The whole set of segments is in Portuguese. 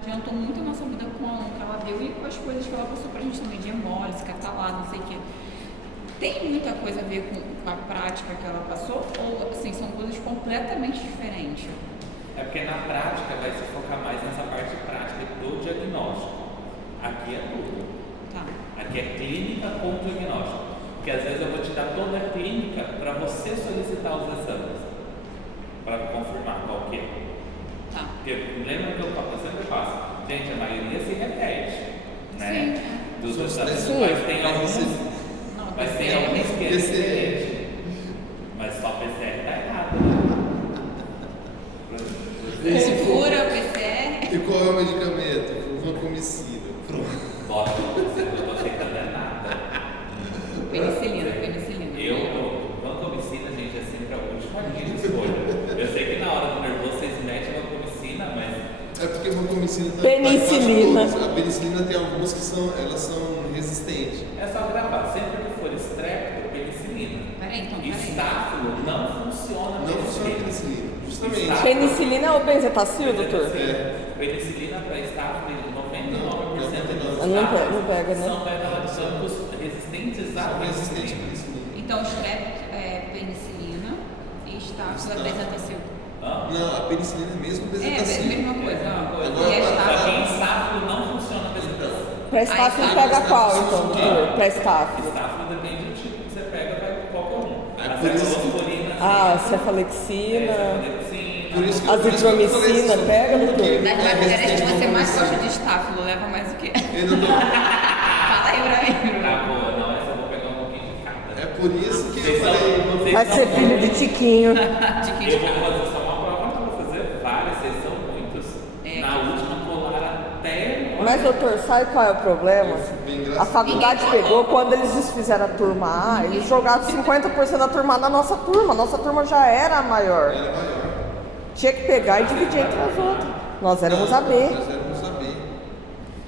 adiantou muito a nossa vida com a aula que ela deu e com as coisas que ela passou pra gente também, de hemólise, catalá, não sei o quê. Tem muita coisa a ver com a prática que ela passou ou, assim, são coisas completamente diferentes? É porque na prática vai se focar mais nessa parte prática do diagnóstico. Aqui é tudo. Tá. Aqui é clínica com diagnóstico. Porque às vezes eu vou te dar toda a clínica para você solicitar os exames. Para confirmar qual que é. Tá. Porque lembra que eu sempre faço? Gente, a maioria se repete. Né? Sim. Dos exames. mas tem alguns. Não, Mas tem PCR. alguns que é diferente. Mas só PCR tá errado, né? Fura, PCR. E qual é o medicamento? Vancomicina. Pronto. Bota, eu tô aceitando é nada. Penicilina. Vancomicina, gente, é sempre a última linha de escolha. Eu sei que na hora do nervoso vocês metem vancomicina, mas... É porque a vancomicina tá Penicilina. A penicilina tem algumas que são resistentes. É só gravar, sempre que for estrepto, penicilina. Peraí. Estáfilo não funciona Não funciona a penicilina, justamente. Estáfilo- Penicilina ou benzetacil, doutor? Penicilina para estáfilo, 99% Não pega, né? são beta-lactanos resistentes à São resistentes à penicilina. penicilina. Então, estrepto é penicilina e estáfilo é bezetacil. Não, a penicilina é mesmo É, bezetacil. a mesma coisa. Agora, E a Só que em estáfilo... estáfilo não funciona a bezetacil. Pra estáfilo Aí, pega tá, qual, tá, então, tá, doutor? Pra estáfilo. Estáfilo depende do tipo que você pega, vai qualquer um. É A por isso que- cefalosporina, Cefalexina. Por isso que eu Azitromicina, falei, pega, doutor? Das bactérias que resistente você à mais gosta vancomicina. de estáfilo, leva mais o quê? Eu não tô- Fala aí pra mim. Tá boa, não, essa eu vou pegar um pouquinho de cada. É por isso que eu Vocês falei. Vai ser filho de Tiquinho. Tiquinho Eu de vou cada. fazer só uma prova, não vou fazer várias, vocês são muitos. É. Na última colar até. Mas, doutor, sabe qual é o problema? Bem A engraçado. faculdade pegou, quando eles desfizeram a turma A, eles jogaram 50% da turma A na nossa turma. Nossa turma já era a maior. Era maior. Tinha que pegar e dividir entre as outras. Nós éramos a B. Nós éramos a B.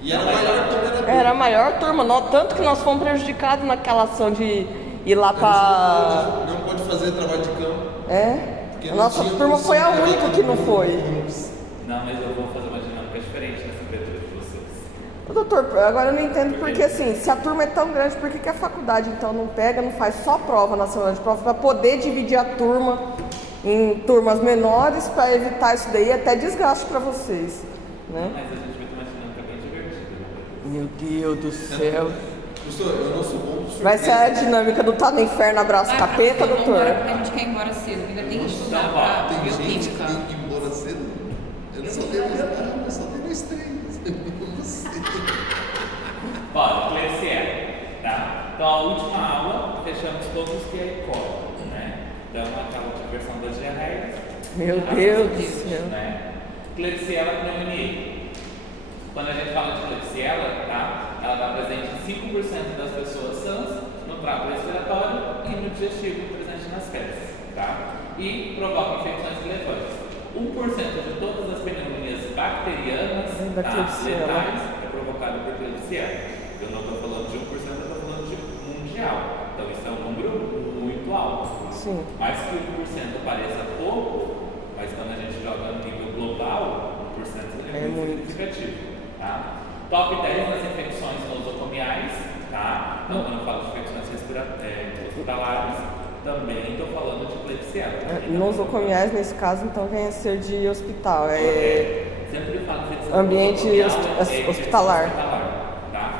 E era maior também era B. Era a maior turma, tanto que nós fomos prejudicados naquela ação de ir lá pra... Não pode fazer trabalho de campo. Porque A não nossa tinha turma foi a condição de única levar que não todo foi. mundo. Não, mas eu vou fazer uma dinâmica diferente nessa abertura de vocês. Ô, doutor, agora eu não entendo porque assim, se a turma é tão grande, por que a faculdade então não pega, não faz só prova na semana de prova para poder dividir a turma em turmas menores para evitar isso daí, até desgaste para vocês, né? Mas a gente vai ter uma dinâmica bem divertida. Meu Deus do céu. Professor, eu não sou bom professor. Vai ser a dinâmica do tá no inferno, abraço capeta, Vamos embora, doutor? porque a gente quer ir embora cedo, ainda tem que estudar Então, pra Tem gente que bioquímica. tem que ir embora cedo. Eu só tenho eu só tenho mais 3. Você. Bora, Klebsiella, tá? Então a última aula, fechamos todos que é icônico, né? Então aquela diversão das diarreias. Meu as Deus do acidez, céu. Né? Klebsiella pneumoniae. Quando a gente fala de Klebsiella, tá? Ela está presente em 5% das pessoas sãs, no trato respiratório e no digestivo, presente nas fezes, tá? E provoca infecções relevantes. 1% de todas as pneumonias bacterianas, Da tá? Klebsiella. Letais, é provocado por Klebsiella. Eu não estou falando de 1%, eu estou falando de mundial. Então isso é um número muito alto. Sim. Mais que 1% pareça pouco, mas quando a gente joga no nível global, 1% é muito significativo. Tá? Top 10 das infecções nosocomiais, tá? Então quando eu falo de infecções hospitalares, também estou falando de Klebsiella. Nosocomiais, nesse caso, então, vem a ser de hospital. Sempre falo de infecção Ambiente nosocomial, hospitalar. Tá?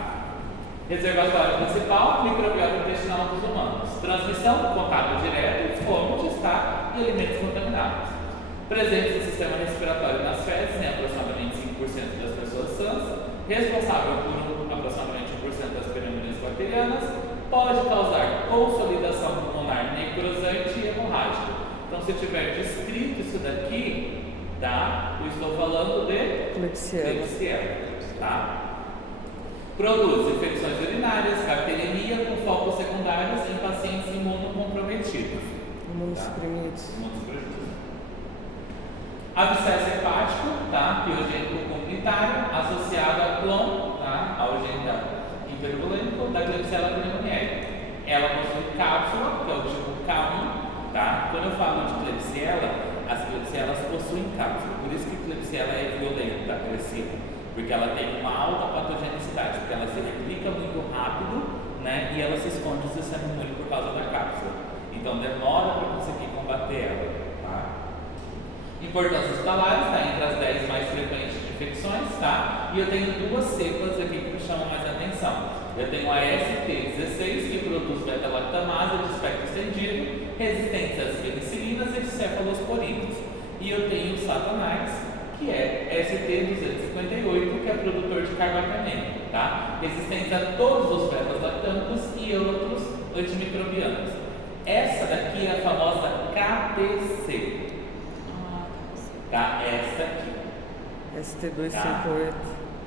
Reservatório principal, microbiota intestinal dos humanos. Transmissão, contato direto, fontes, tá? E alimentos contaminados. Presente no sistema respiratório nas fezes, em aproximadamente 5% das pessoas sãs. Responsável por aproximadamente 1% das pneumonias bacterianas. Pode causar consolidação pulmonar necrosante e hemorrágica. Então, se tiver descrito isso daqui, tá? Eu estou falando de Klebsiella, tá? Produz infecções urinárias, bacteremia com focos secundários em pacientes imunocomprometidos. Imunossuprimidos. Abscesso hepático, tá? Piogênico comunitário, associado a clon, tá? A agente hipervolêmico da Klebsiella pneumoniae. Ela possui cápsula, que é o tipo K1, tá? Quando eu falo de Klebsiella, as Klebsiellas possuem cápsula, por isso que Klebsiella é violenta, agressiva. porque ela tem uma alta patogenicidade, porque ela se replica muito rápido, né, e ela se esconde no sistema imune por causa da cápsula. Então demora para conseguir combater ela. Tá? Importância hospitalares, tá? Entre as 10 mais frequentes de infecções, tá? E eu tenho duas cepas aqui que me chamam mais atenção. Eu tenho a ST16, que produz beta-lactamase de espectro estendido, resistente às penicilinas e cefalosporinos. E eu tenho o Satanás, que é ST258, que é produtor de carbapamênico, tá? Resistente a todos os beta-lactâmicos e outros antimicrobianos. Essa daqui é a famosa KPC. Tá? Essa aqui. ST258. Tá?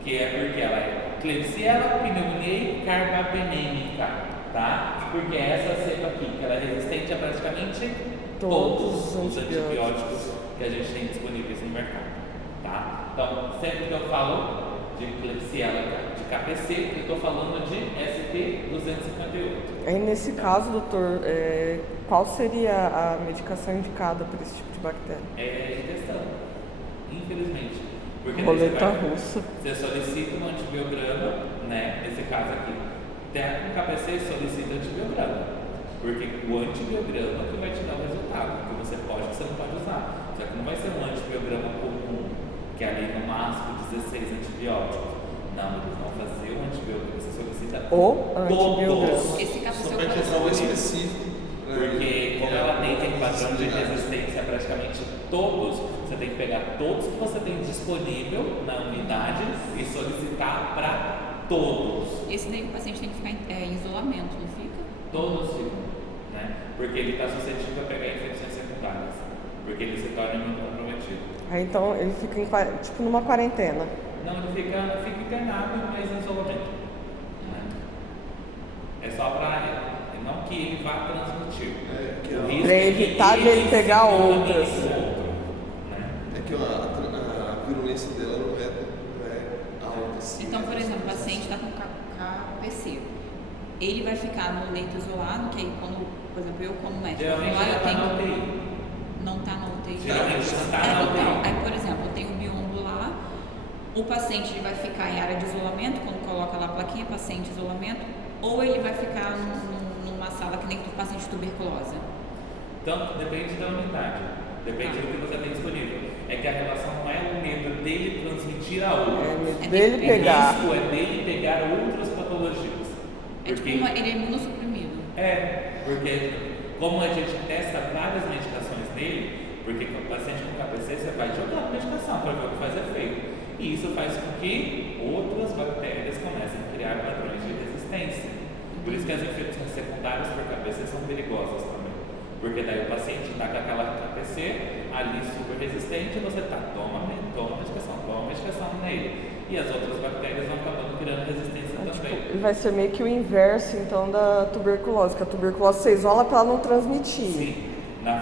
Que é porque ela é Klebsiella pneumoniae carbapamênica, tá? Porque é essa cepa aqui, que ela é resistente a praticamente todos os antibióticos que a gente tem disponíveis no mercado, tá? Então, sempre que eu falo de Klebsiella de KPC, eu estou falando de ST258. Aí nesse caso, doutor, qual seria a medicação indicada para esse tipo de bactéria? É digestão, infelizmente. Porque Roleta russa. Você solicita um antibiograma, né? Nesse caso aqui, com KPC solicita antibiograma, porque o antibiograma que vai te dar o resultado, que você pode, que você não pode usar. Só que não vai ser um antibiograma comum, que é ali no máximo 16 antibióticos. Não, eles vão fazer um antibiograma, você solicita todos. Esse KPC Só para questão específico. Porque como ela tem padrão de resistência a praticamente todos, você tem que pegar todos que você tem disponível na unidade e solicitar para todos. Esse daí o paciente tem que ficar em isolamento, não fica? Todos ficam, né? Porque ele está suscetível a pegar infecções secundárias, porque ele se torna muito comprometido. Aí então ele fica tipo numa quarentena. Não, ele fica internado, mas em isolamento. Né? É só para não que ele vá transmitir. Para evitar de ele pegar outras. É que a virulência dela não é alta assim. Então, por exemplo, o paciente está com KPC. Ele vai ficar no leito isolado, que aí quando, por exemplo, eu como médico, geralmente lá eu está tenho... na UTI. Não está na UTI. Geralmente está na Então, UTI. aí, por exemplo, eu tenho o biombo lá, o paciente ele vai ficar em área de isolamento, quando coloca lá a plaquinha, paciente isolamento, ou ele vai ficar numa sala que nem do paciente de tuberculose? Então, depende da unidade, depende do que você tem disponível. É que a relação não é o medo dele transmitir a outros. Dele pegar. O risco é dele pegar outras patologias. É tipo ele é imunossuprimido. Porque como a gente testa várias medicações nele, porque com o paciente com KPC você vai jogar a medicação para ver o que faz efeito. E isso faz com que outras bactérias comecem a criar padrões de resistência. Por isso que as infecções secundárias por KPC são perigosas também. Porque daí o paciente está com aquela KPC ali super resistente, você toma medicação nele. E as outras bactérias vão acabando criando resistência também. Ele vai ser meio que o inverso então da tuberculose, que a tuberculose você isola para ela não transmitir. Sim.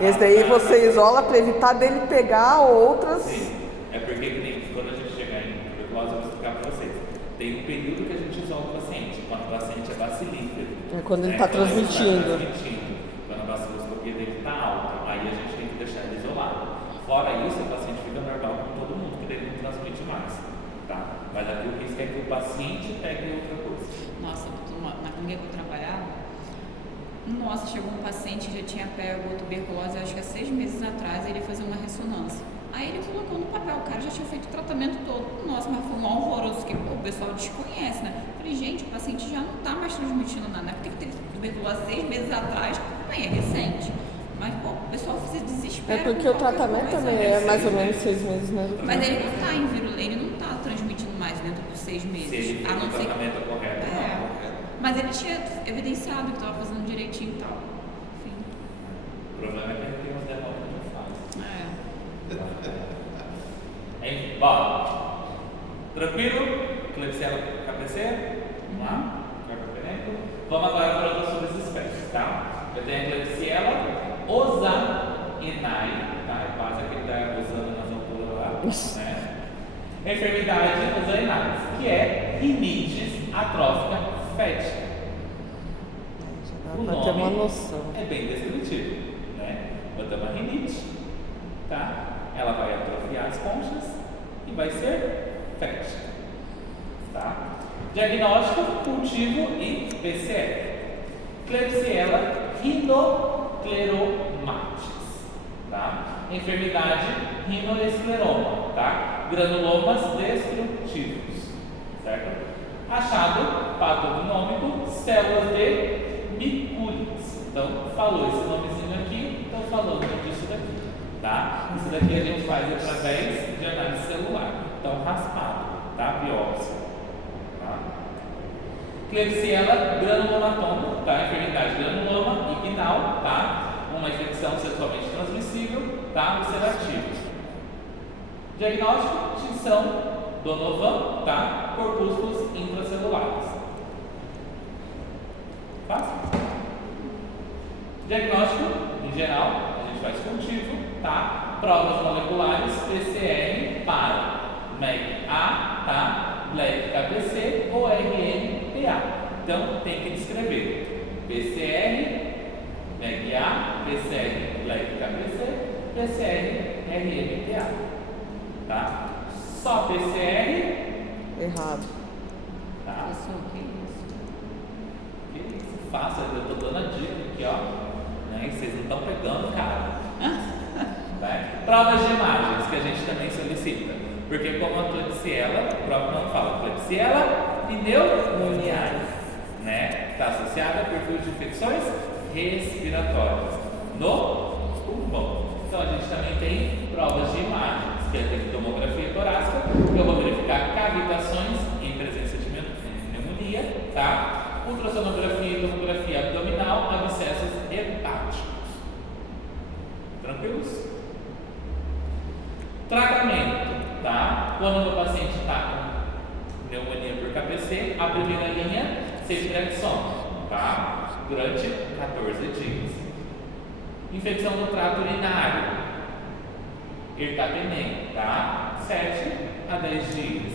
Esse daí você isola para evitar dele pegar outras. Sim. É porque quando a gente chegar em tuberculose, eu vou explicar para vocês. Tem um período que a gente isola o paciente, quando o paciente é bacilífero. É quando ele está transmitindo. Quando a baciloscopia dele está alta, aí a gente tem que deixar ele isolado. Fora isso, o paciente fica normal com todo mundo, que ele não transmite mais. Tá? Mas aqui o risco é que o paciente pegue outra coisa. Nossa, na clínica que eu trabalhava, chegou um paciente que já tinha pego tuberculose, acho que há 6 meses atrás, ele ia fazer uma ressonância. Aí ele colocou no papel, o cara já tinha feito o tratamento todo. Nossa, mas foi um horroroso, que o pessoal desconhece, né? Falei, gente, o paciente já não está mais transmitindo nada, né? Porque ele teve tuberculose 6 meses atrás, bem, é recente. Mas, pô, o pessoal se desespera. É porque o tratamento coisa, também né? é mais ou menos 6 meses, né? Mas ele não está em virulência, ele não está transmitindo mais dentro dos 6 meses. Se ele fez o tratamento correto, não. Mas ele tinha evidenciado que estava fazendo direitinho e tal. Enfim. O problema é que ele tem umas derrotas que não faz. Bom, tranquilo? Klebsiella KPC? Vamos lá? Vamos agora para outras subespécies, tá? Eu tenho a Klebsiella ozainae, tá? É quase aquele da Osana nas alturas lá, né? Enfermidade ozainae, que é rinite atrófica fética. O Para ter uma nome noção. é bem descritivo, né? Vou ter uma rinite, tá? Ela vai atrofiar as conchas e vai ser fética. Diagnóstico, cultivo e PCR. Klebsiella rhinocleromatis, tá? Enfermidade rinoescleroma, tá? Granulomas destrutivos, certo? Achado patognomônico, células de Mikulicz. Então, falou esse nomezinho aqui, estou falando disso daqui, tá? Isso daqui a gente faz através de análise celular. Então, raspado, tá? Biópsia, tá? Klebsiella granulomatoma, tá? Enfermidade granuloma inguinal, tá? Uma infecção sexualmente transmissível, tá? Ulcerativa. Diagnóstico, tinção Donovan, tá? Corpúsculos intracelulares. Fácil? Diagnóstico, em geral, a gente faz cultivo, tá? Provas moleculares, PCR para MEG-A, tá? BLEG-KPC ou RNPA. Então, tem que descrever PCR, MEG-A, PCR, BLEG-KPC, PCR, RNPA, tá? Só PCR. Errado. Tá? Isso, que isso? Que isso? Faça, eu tô dando a dica aqui, ó. Né? Vocês não estão pegando, cara. Né? Provas de imagens que a gente também solicita. Porque como a Klebsiella, o próprio nome fala, Klebsiella pneumoniae, né? Está associada a perfil de infecções respiratórias no pulmão. Então a gente também tem provas de imagens, que é a tomografia torácica, que eu vou verificar cavitações em presença de pneumonia, tá? Ultrassonografia e tomografia abdominal, abscessos hepáticos. Tranquilos? Tratamento, tá? Quando o paciente está com pneumonia por KPC, a primeira linha, ceftriaxona, tá? Durante 14 dias. Infecção do trato urinário, ertapenem, tá? 7 a 10 dias.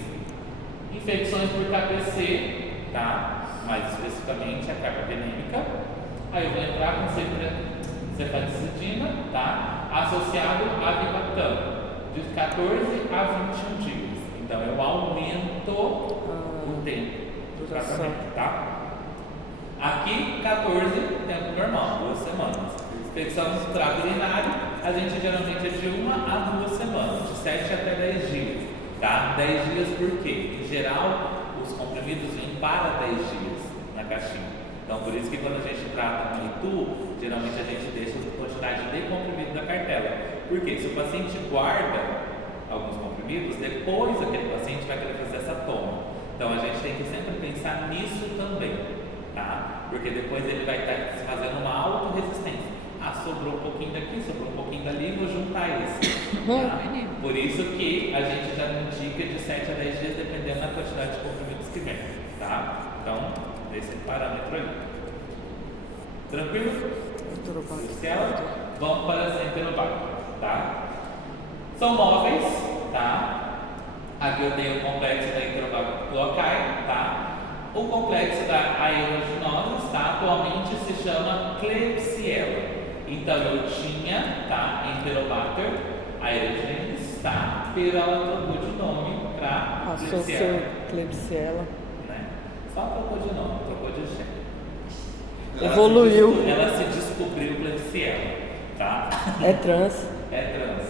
Infecções por KPC, tá? Mais especificamente a carbapenêmica. Aí eu vou entrar com cefaticidina, tá? Associado a bivactam, de 14 a 21 dias. Então eu aumento o tempo do tratamento, tá? Aqui 14, tempo normal, 2 semanas. Infecção do trato urinário, a gente geralmente é de 1 a 2 semanas, de 7 até 10 dias, tá? 10 dias por quê? Em geral, os comprimidos vêm para 10 dias na caixinha. Então, por isso que quando a gente trata no ITU, geralmente a gente deixa a quantidade de comprimido da cartela. Porque se o paciente guarda alguns comprimidos, depois aquele paciente vai querer fazer essa toma. Então, a gente tem que sempre pensar nisso também, tá? Porque depois ele vai estar fazendo uma autorresistência. Ah, sobrou um pouquinho daqui, sobrou um pouquinho dali, vou juntar esse. Tá? Por isso que a gente já indica de 7 a 10 dias, dependendo da quantidade de comprimidos que vem, tá? Então, esse parâmetro aí. Tranquilo? Vamos para as enterobacter, tá? São móveis, tá? Aqui eu tenho o complexo da Enterobacter glaucae, tá? O complexo da aeruginosa, tá? Atualmente se chama Klebsiella. Então eu tinha, tá? Enterobacter aeruginis, tá? Pero ela trocou de nome para Passou a ser Klebsiella. Né? Só trocou de nome, trocou de gênero. Evoluiu. Ela se descobriu Klebsiella, tá? É trans. É trans.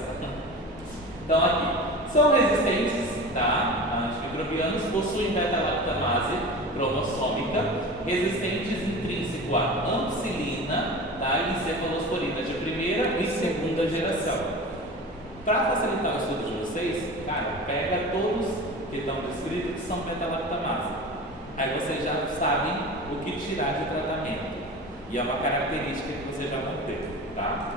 Então aqui, são resistentes, tá? Antimicrobianos, possuem beta-lactamase cromossômica, resistentes intrínseco à ampicilina, tá? E encefalosporina de primeira e segunda geração. Para facilitar o estudo de vocês, cara, pega todos que estão descritos que são beta-lactamase. Aí vocês já sabem o que tirar de tratamento. E é uma característica que vocês já vão ter, tá?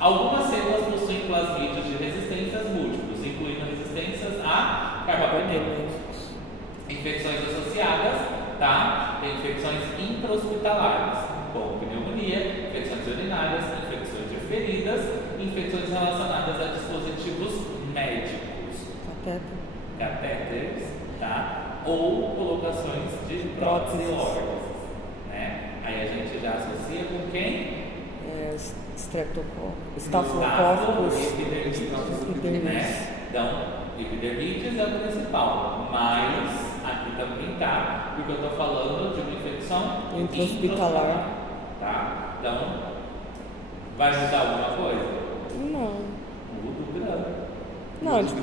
Algumas células possuem plasmídios de resistências múltiplas, incluindo resistências a carbapenem. Infecções associadas, tá? Tem infecções intra-hospitalares, como pneumonia, infecções urinárias, infecções de feridas, infecções relacionadas a dispositivos médicos, catéteres, tá? Ou colocações de próteses órgãos, né? Aí a gente já associa com quem? Estafilocóccus, né? Então, epidermides é o principal, mas aqui também tá Porque eu estou falando de uma infecção Intra-hospitalar. Tá? Então, vai mudar alguma coisa? Não. Muda o grano. Não, tipo,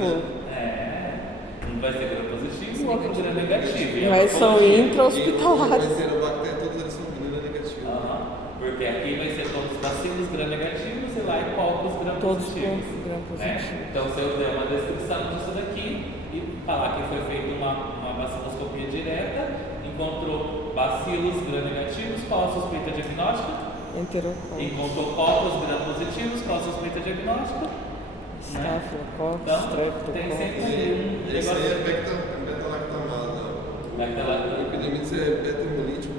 Não vai ser gram positivo ou gram negativo. E a mas são morfologia? intra-hospitalares. Vai ter a bactéria, todas elas são gram-negativas. Aham. Porque aqui vai ser todos bacilos gram-negativos e lá é cocos Todos gram-positivos. com gram-positivos. Então, se eu der uma descrição disso daqui e falar que foi feita uma baciloscopia direta, encontrou bacilos gram-negativos, qual a suspeita diagnóstica? Enterococos. Encontrou cocos gram-positivos, qual a suspeita diagnóstica? Estafilococcus, Então, tem streptococcus. sempre um Esse aí negócio. é beta-lactamase. Lactalase. O epidemite é beta-hemolítico.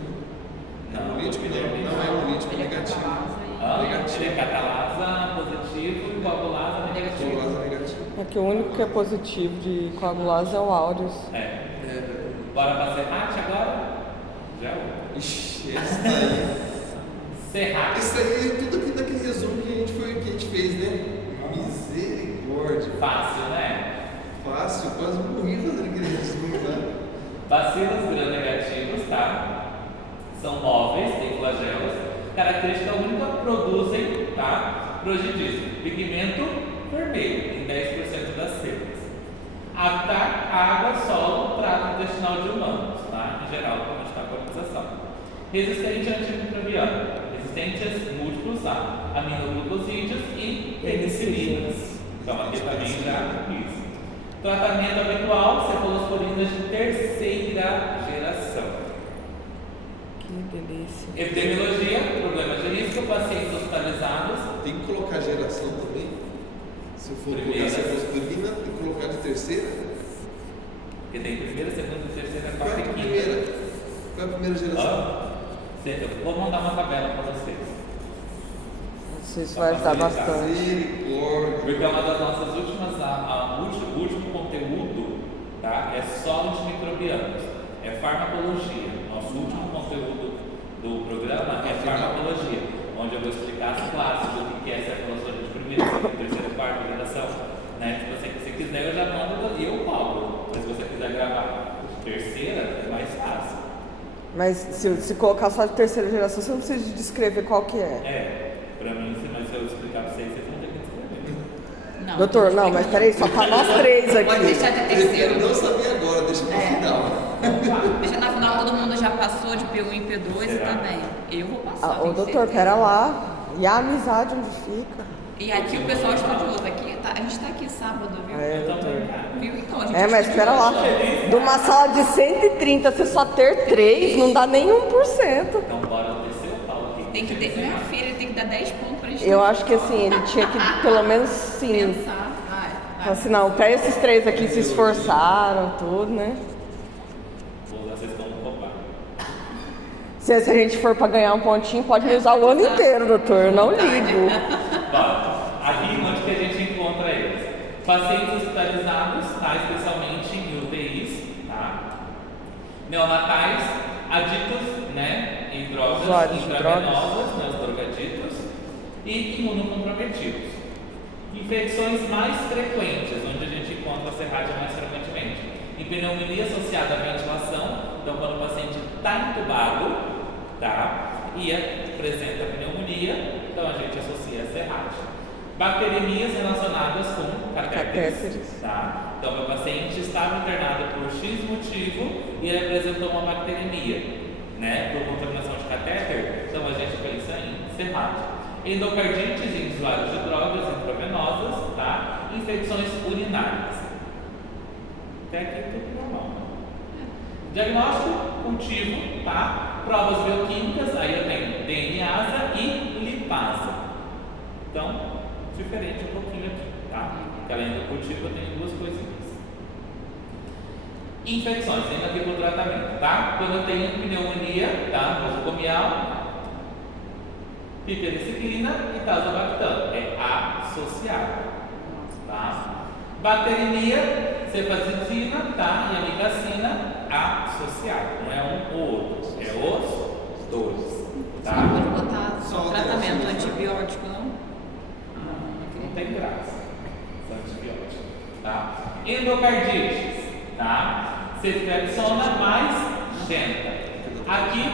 Não, Hemolítico não, epidemite não é hemolítico, é Ele é negativo. catalase. Negativo. Ele é catalasa positivo e coagulasa negativo. Coagulase negativo. É que o único que é positivo de coagulase é o áureos. É. Bora pra Serrate agora? Já é outro. Ixi, esse daí. Serrate. Isso aí é tudo aqui daquele resumo que a gente fez, né? Misericórdia. Fácil, né? Fácil, quase morri fazendo aquele resumo, tá? Bacilos gram-negativos, tá? São móveis, têm flagelos. Característica única, produzem, tá? Progidismo, pigmento vermelho, em 10% das cepas. Habitat, água, solo, trato intestinal de humanos, tá? Em geral, como a gente está com a colonização. Resistente a antimicrobiano, resistente a múltiplos A, aminoglucosídeos e penicilinas. Então aqui também já isso. Tratamento habitual, cefalosporinas de terceira geração. Que delícia. Epidemiologia, problemas de risco, pacientes hospitalizados. Tem que colocar geração também. Se eu for Primeira. colocar cefalosporina, tem que colocar de terceira. Porque tem primeira, segunda, terceira, Qual é quarta a e quinta. primeira? Qual é a primeira geração? Eu vou mandar uma tabela para vocês. Isso vai ajudar bastante. Misericórdia. Porque é uma das nossas últimas, o último conteúdo, tá? É só antimicrobianos, é farmacologia. Nosso último conteúdo do programa é farmacologia, onde eu vou explicar as classes, o que é cefalosporina de primeira, segunda, terceira, quarta geração. Né? Se você quiser, eu já mando e eu cobro. Mas se você quiser gravar de terceira, é mais fácil. Mas se colocar só de terceira geração, você não precisa descrever qual que é. Pra mim, mas se eu explicar pra vocês vão ter que descrever. Não, Doutor, não, mas peraí, só pra nós três Pode aqui. deixar de terceiro. Eu não sabia agora, deixa pro final. Deixa na final, todo mundo já passou de P1 e P2 e Será? também. Eu vou passar. Ah, ô tenho doutor, certeza. pera lá. E a amizade onde fica? E aqui o pessoal estudioso aqui, a gente tá aqui sábado, viu? É, Eu também, doutor. cara. Viu? Então, a gente É, mas espera lá. Feliz, De uma sala de 130, você só ter 3, não dá nem 1%. Então bora descer o pau aqui. Tem que ter, minha filha tem que dar 10 pontos pra gente Eu acho que assim, ele tinha que pelo menos sim. pensar. Assim, não, até esses 3 aqui se esforçaram, tudo, né? Vou usar vocês como combate. Se a gente for pra ganhar um pontinho, pode me usar o ano inteiro, doutor. Eu não ligo. Bora. Aqui onde que a gente encontra eles? Pacientes hospitalizados, tá? Especialmente em UTIs, tá? Neonatais, aditos, né? Em drogas Usuários de intravenosas, né? Os drogaditos, e imunocomprometidos. Infecções mais frequentes, onde a gente encontra a serragem mais frequentemente. Em pneumonia associada à ventilação, então quando o paciente está entubado, tá? E apresenta pneumonia, então a gente associa a serragem. Bacteremias relacionadas com catéteres, tá? Então meu paciente estava internado por X motivo e ele apresentou uma bacteremia, né? Por contaminação de catéter, então a gente pensa em serragem. Endocardites em usuários de drogas intravenosas, tá? Infecções urinárias. Até aqui tudo normal. Diagnóstico, cultivo, tá? Provas bioquímicas, aí eu tenho DNase e lipase. Então, diferente um pouquinho aqui, tá? Porque além do cultivo eu tenho 2 coisinhas. Infecções, indo aqui para o tratamento, tá? Quando eu tenho pneumonia, tá? Nosocomial, pipericiclina e tazobactam, é associado, tá? Bacteremia, cefazidina, tá? E amigacina, associado, não é um ou outro, é os 2, tá? Você não pode botar Só só tratamento só. antibiótico, não? Não tem graça. São antibióticos, tá? Endocardites, tá? Ceftriaxona mais Genta. Aqui,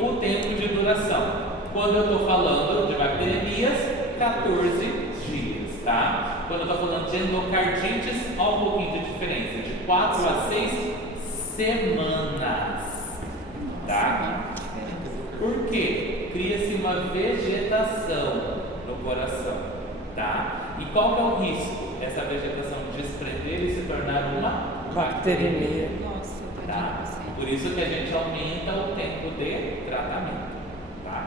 o tempo de duração. Quando eu estou falando de bacteremias, 14 dias, tá? Quando eu estou falando de endocardites, olha um pouquinho de diferença, de 4 a 6 semanas, tá? Por quê? Cria-se uma vegetação no coração, tá? E qual que é o risco? Essa vegetação desprender e se tornar uma Bacteremia. Nossa, tá? tadinho. Por isso que a gente aumenta o tempo de tratamento, tá?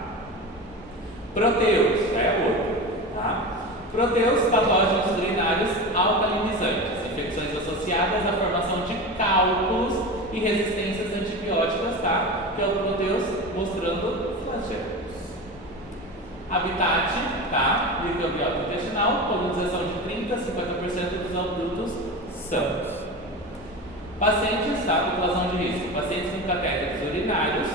Proteus, é outro, tá? Proteus, patógenos urinários alcalinizantes, infecções associadas à formação de cálculos e resistências antibióticas, tá? Que é o proteus mostrando flagelos. Habitat, tá? Microbiota intestinal, colonização de 30 a 50% dos adultos sãos. Pacientes, tá? População de risco. Pacientes com catéteres urinários,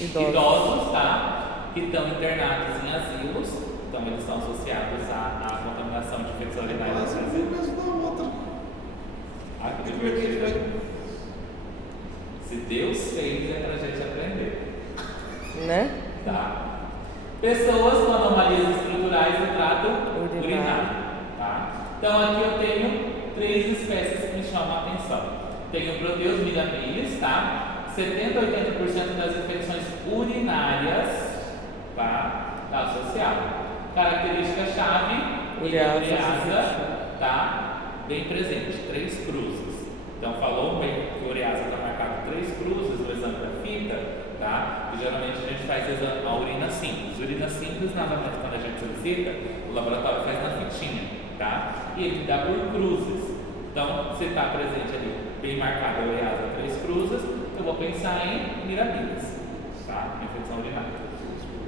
idosos, tá? Que estão internados em asilos, então eles estão associados à contaminação de infecção urinária. Mas o mesmo da outra. Ah, que divertido. Se Deus fez, é pra gente aprender. Né? Tá? Pessoas com anomalias estruturais do trato urinário. Tá? Então aqui eu tenho 3 espécies que me chamam a atenção. Tenho Proteus mirabilis, tá? 70 a 80% das infecções urinárias, tá associado. Característica-chave, ureasa, tá? Bem presente, 3 cruzes. Então falou bem que o ureasa está marcado 3 cruzes no exame da fita, tá? E geralmente a gente faz a urina simples. Urina simples, nada mais quando a gente solicita, o laboratório faz na fitinha, tá? E ele dá por cruzes. Então, se está presente ali, bem marcado a ureasa 3 cruzes, eu vou pensar em mirabilis, tá? Infecção urinária.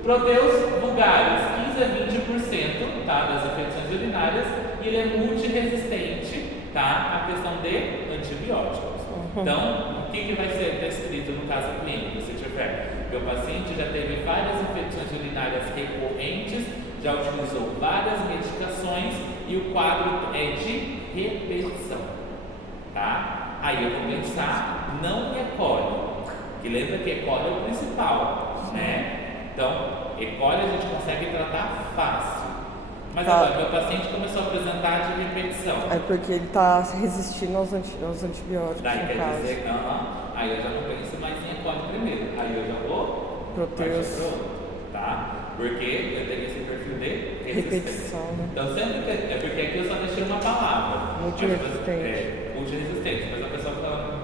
Proteus vulgares, 15 a 20%, tá? Das infecções urinárias, e ele é multiresistente, tá? A questão de antibióticos. Então, o que vai ser descrito no caso clínico? Se tiver, meu paciente já teve várias infecções urinárias recorrentes, já utilizou várias medicações e o quadro é de repetição, tá? Aí eu vou pensar não em E. coli, que lembra que E. coli é o principal, né? Então, E. coli a gente consegue tratar fácil. Mas agora, meu paciente começou a apresentar de repetição. É porque ele está resistindo aos antibióticos, Daí no quer caso. dizer que aí eu já não penso mais em E. coli primeiro. Aí eu já vou Proteus. partir pro outro, tá? Porque eu tenho esse perfil de resistência. Repetição, né? Então sempre que, é porque aqui eu só deixei uma palavra. Multiresistente. Multiresistente, mas a pessoa fala.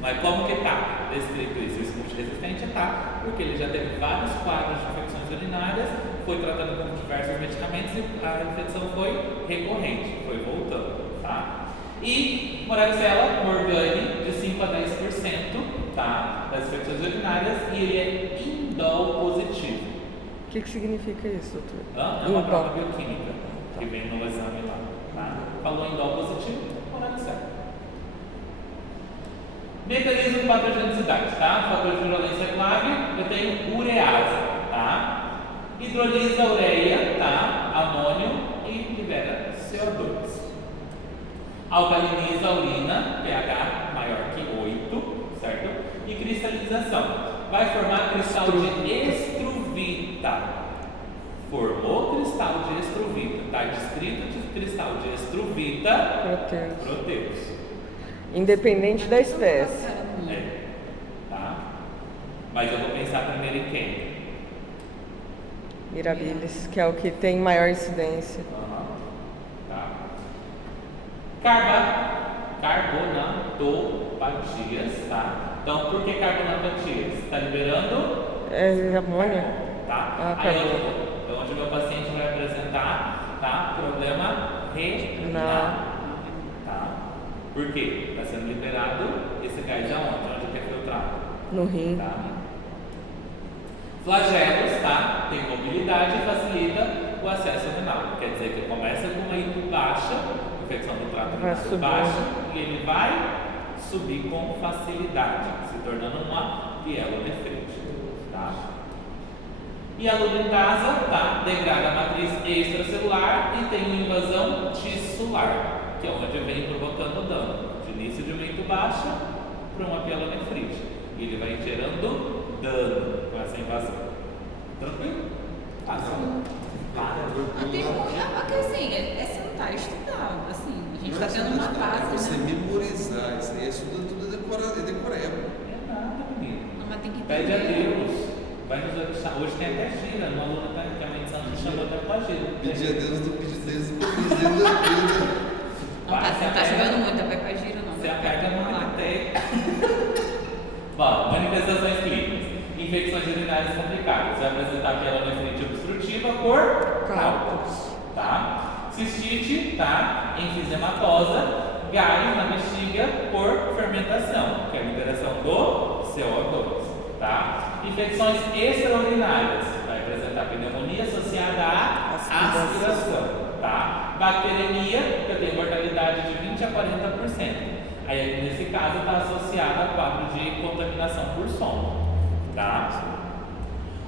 Mas como que está descrito isso? Esse multiresistente está porque ele já teve vários quadros de infecções urinárias, foi tratando com diversos medicamentos e a infecção foi recorrente, foi voltando, tá? E Moraxella morgani, de 5 a 10%, tá? Das infecções urinárias, e ele é indol positivo. O que significa isso, doutor? É uma prova bioquímica que vem no exame lá, tá? Falou indol positivo, Moraxella. Mecanismo de patogenicidade, tá? Fator de virulência clave, eu tenho urease, tá? Hidrolisa ureia, tá? Amônio e libera CO2. Alcaliniza a urina, pH maior que 8, certo? E cristalização. Vai formar cristal de estruvita. Formou cristal de estruvita, tá? Descrito de cristal de estruvita, Proteus. Independente da espécie. É, tá? Mas eu vou pensar primeiro em quem? Mirabilis, que é o que tem maior incidência. Tá. Carbonatopatias, tá? Então, por que carbonatopatias? Está liberando? É amônia? Tá? Aí onde o meu paciente vai apresentar, tá? Problema renal. Por quê? Está sendo liberado esse gás aonde? Onde é filtrado? No rim. Tá? Flagelos, tá? Tem mobilidade e facilita o acesso renal. Quer dizer que começa com uma IPO baixa, infecção do trato urinário baixa, e ele vai subir com facilidade, se tornando uma pielonefrite, tá? E a lubricasa, tá? Degrada a matriz extracelular e tem uma invasão tissular, que é onde vem provocando dano, de início de uma baixa para uma pielonefrite. E ele vai gerando dano com essa invasão. Tranquilo? Fácil. Tem porque assim, você não está estudando, assim, a gente está tendo uma base, Você né? memorizar, isso aí é tudo decorado, é decoreba. É nada, menino. Não, mas tem que Pede a entender. Deus. Vai nos orientar. Hoje tem até gira. Uma aluna que a mãe de Santos chamou até com a gira. Pedir a Deus do pedir Deus do pedir da vida. Não, tá chovendo muito, não vai pra gira, não. Você aperta muito até. Bom, manifestações clínicas. Infecções urinárias complicadas. Vai apresentar pielonefrite obstrutiva por cálculos. Tá? Cistite, tá? Enfisematosa. Gás na bexiga por fermentação, que é a liberação do CO2. Tá? Infecções extraurinárias. Vai apresentar pneumonia associada à aspiração. Tá? Bacteremia, que eu tenho mortalidade de 20 a 40%. Aí, nesse caso, está associada a quadro de contaminação por som. Tá?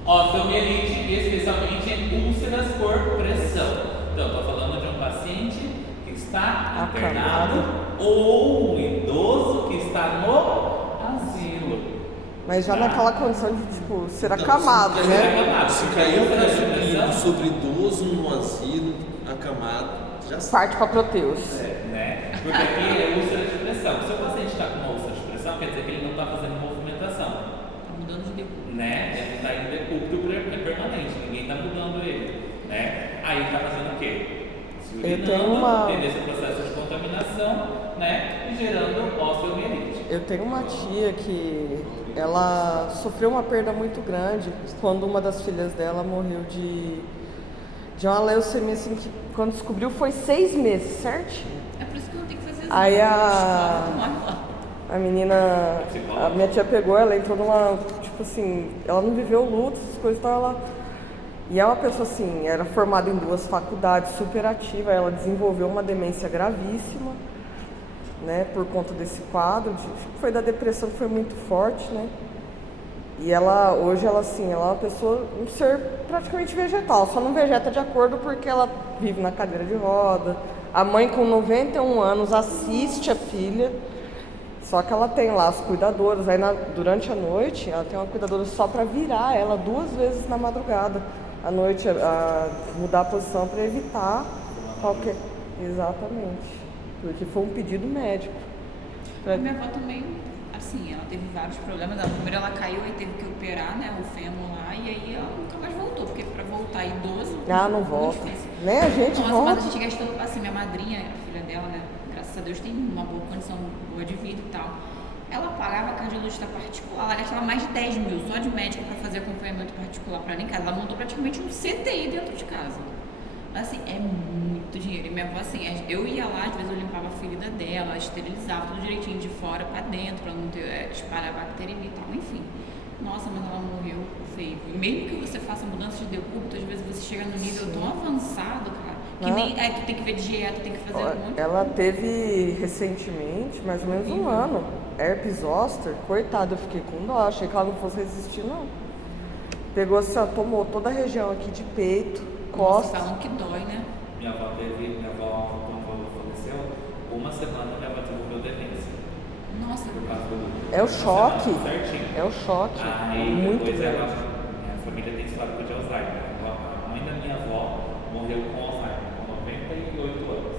Osteomielite, especialmente em úlceras por pressão. Então, estou falando de um paciente que está internado ou um idoso que está no asilo. Mas já Tá? naquela condição de, tipo, ser Não, acamado, se- né? Acamado. Se Porque caiu úlcera de um pressão, sobre idoso no asilo, acamado, já sabe. Parte pra proteus. né? Porque aqui é úlcera de pressão. Se o paciente está com uma úlcera de pressão, quer dizer que ele não está fazendo movimentação. Tá mudando de decúbito. Né? Ele está em decúbito permanente, ninguém está mudando ele. Né? Aí ele está fazendo o quê? Se Eu tenho urinando, tendo esse processo de contaminação, né? E gerando osteomielite. Eu tenho uma tia que ela sofreu uma perda muito grande quando uma das filhas dela morreu de uma leucemia, assim, que quando descobriu foi 6 meses, certinho. É por isso que não tem que fazer Aí a... a menina, a minha tia pegou, ela entrou numa, tipo assim, ela não viveu luto, essas coisas, então ela... E é uma pessoa assim, era formada em 2 faculdades, super ativa, ela desenvolveu uma demência gravíssima, né, por conta desse quadro, acho que foi da depressão que foi muito forte, né? E ela, hoje ela assim, ela é uma pessoa, um ser praticamente vegetal, só não vegeta de acordo porque ela vive na cadeira de roda. A mãe com 91 anos assiste a filha, só que ela tem lá as cuidadoras, aí durante a noite ela tem uma cuidadora só para virar ela 2 vezes na madrugada, à noite, mudar a posição para evitar qualquer... Exatamente, porque foi um pedido médico. A minha avó também, assim, ela teve vários problemas. Primeiro ela caiu e teve que operar, né, o fêmur lá, e aí ela nunca mais voltou, porque pra voltar idoso... Ah, não muito volta. difícil. Né, a gente Nossa, volta. mas a gente gastou, assim, minha madrinha, a filha dela, né, graças a Deus tem uma boa condição, boa de vida e tal. Ela pagava cardiologista particular, ela gastava mais de 10 mil só de médico pra fazer acompanhamento particular pra ela em casa. Ela montou praticamente um CTI dentro de casa. Assim, é muito dinheiro. E minha avó, assim, eu ia lá, às vezes eu limpava a ferida dela, esterilizava tudo direitinho de fora pra dentro, pra não ter, espalhar bacteremia e tal, enfim. Nossa, mas ela morreu feio. E mesmo que você faça mudança de decúbito, às vezes você chega no nível tão avançado, cara, que nem, tu tem que ver dieta, tem que fazer um monte de Ela teve recentemente, mais ou menos um ano, herpes zoster. Coitada, eu fiquei com dó, achei que ela não fosse resistir, não. Pegou assim, ó, tomou toda a região aqui de peito, Nossa, costas. falam que dói, né? Minha avó, quando faleceu, uma semana minha avó desenvolveu demência. Nossa, Por causa do. É o uma choque. semana, certinho. É o choque. Aí Muito depois grande. minha família tem histórico de Alzheimer. A mãe da minha avó morreu com Alzheimer, com 98 anos.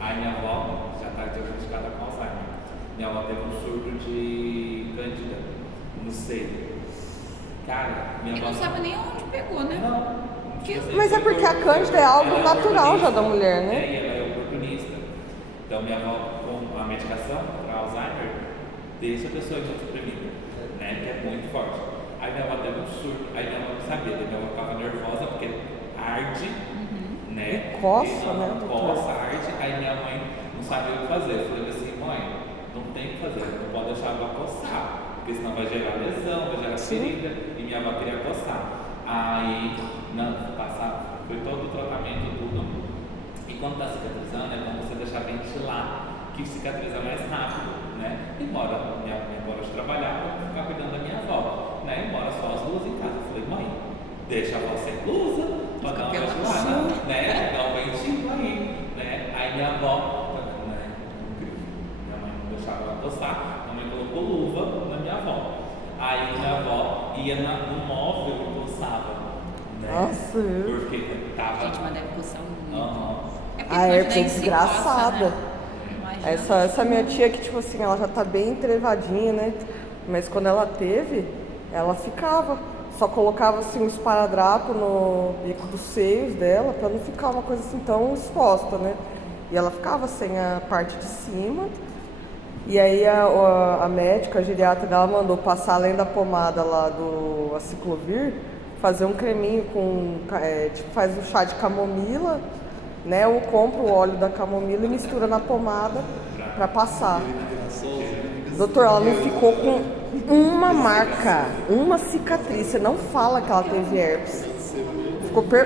Aí minha avó já está diagnosticada com Alzheimer. Minha avó teve um surto de cândida no seio. Cara, minha e avó. não sabe nem onde pegou, né? Não. Que- Mas é porque a cândida é algo natural já da mulher, né? E ela é oportunista. Então, minha avó, com a medicação para Alzheimer, deixa a pessoa imunossuprimida, né? Que é muito forte. Aí minha avó teve um surto. Aí minha avó não sabia, daí minha avó ficava nervosa porque arde, né? E coça, E, né, doutor? Coça, arde. Aí minha mãe não sabia o que fazer. Eu falei assim, mãe, não tem o que fazer, não pode deixar ela coçar, porque senão vai gerar lesão, vai gerar ferida. E minha avó queria coçar. Aí, foi todo o tratamento, tudo. E quando está cicatrizando, é bom você deixar ventilar, que cicatriza mais rápido, né? Embora eu trabalhar para ficar cuidando da minha avó, né? Embora só as duas em casa. Eu falei, mãe, deixa a avó sem blusa, para dar uma ventilada, né? Dá um ventinho aí, né? Aí minha avó, né? Incrível. Minha mãe não deixava ela coçar, a mãe colocou luva na minha avó. Aí minha avó ia no móvel e coçava. Né? Nossa, Porque tava. Gente, mas deve coçar muito. Aham. É porque a quando herpes é nem se desgraçada. coça, né? Imagina. Essa minha tia que, tipo assim, ela já tá bem entrevadinha, né? Mas quando ela teve, ela ficava. Só colocava assim um esparadrapo no bico dos seios dela pra não ficar uma coisa assim tão exposta, né? E ela ficava sem a parte de cima. E aí a médica, a geriatra dela mandou passar, além da pomada lá do aciclovir, fazer um creminho com, tipo, faz um chá de camomila, né? Ou compra o óleo da camomila e mistura na pomada pra passar. Doutor, ela não ficou com uma marca, uma cicatriz. Você não fala que ela teve herpes.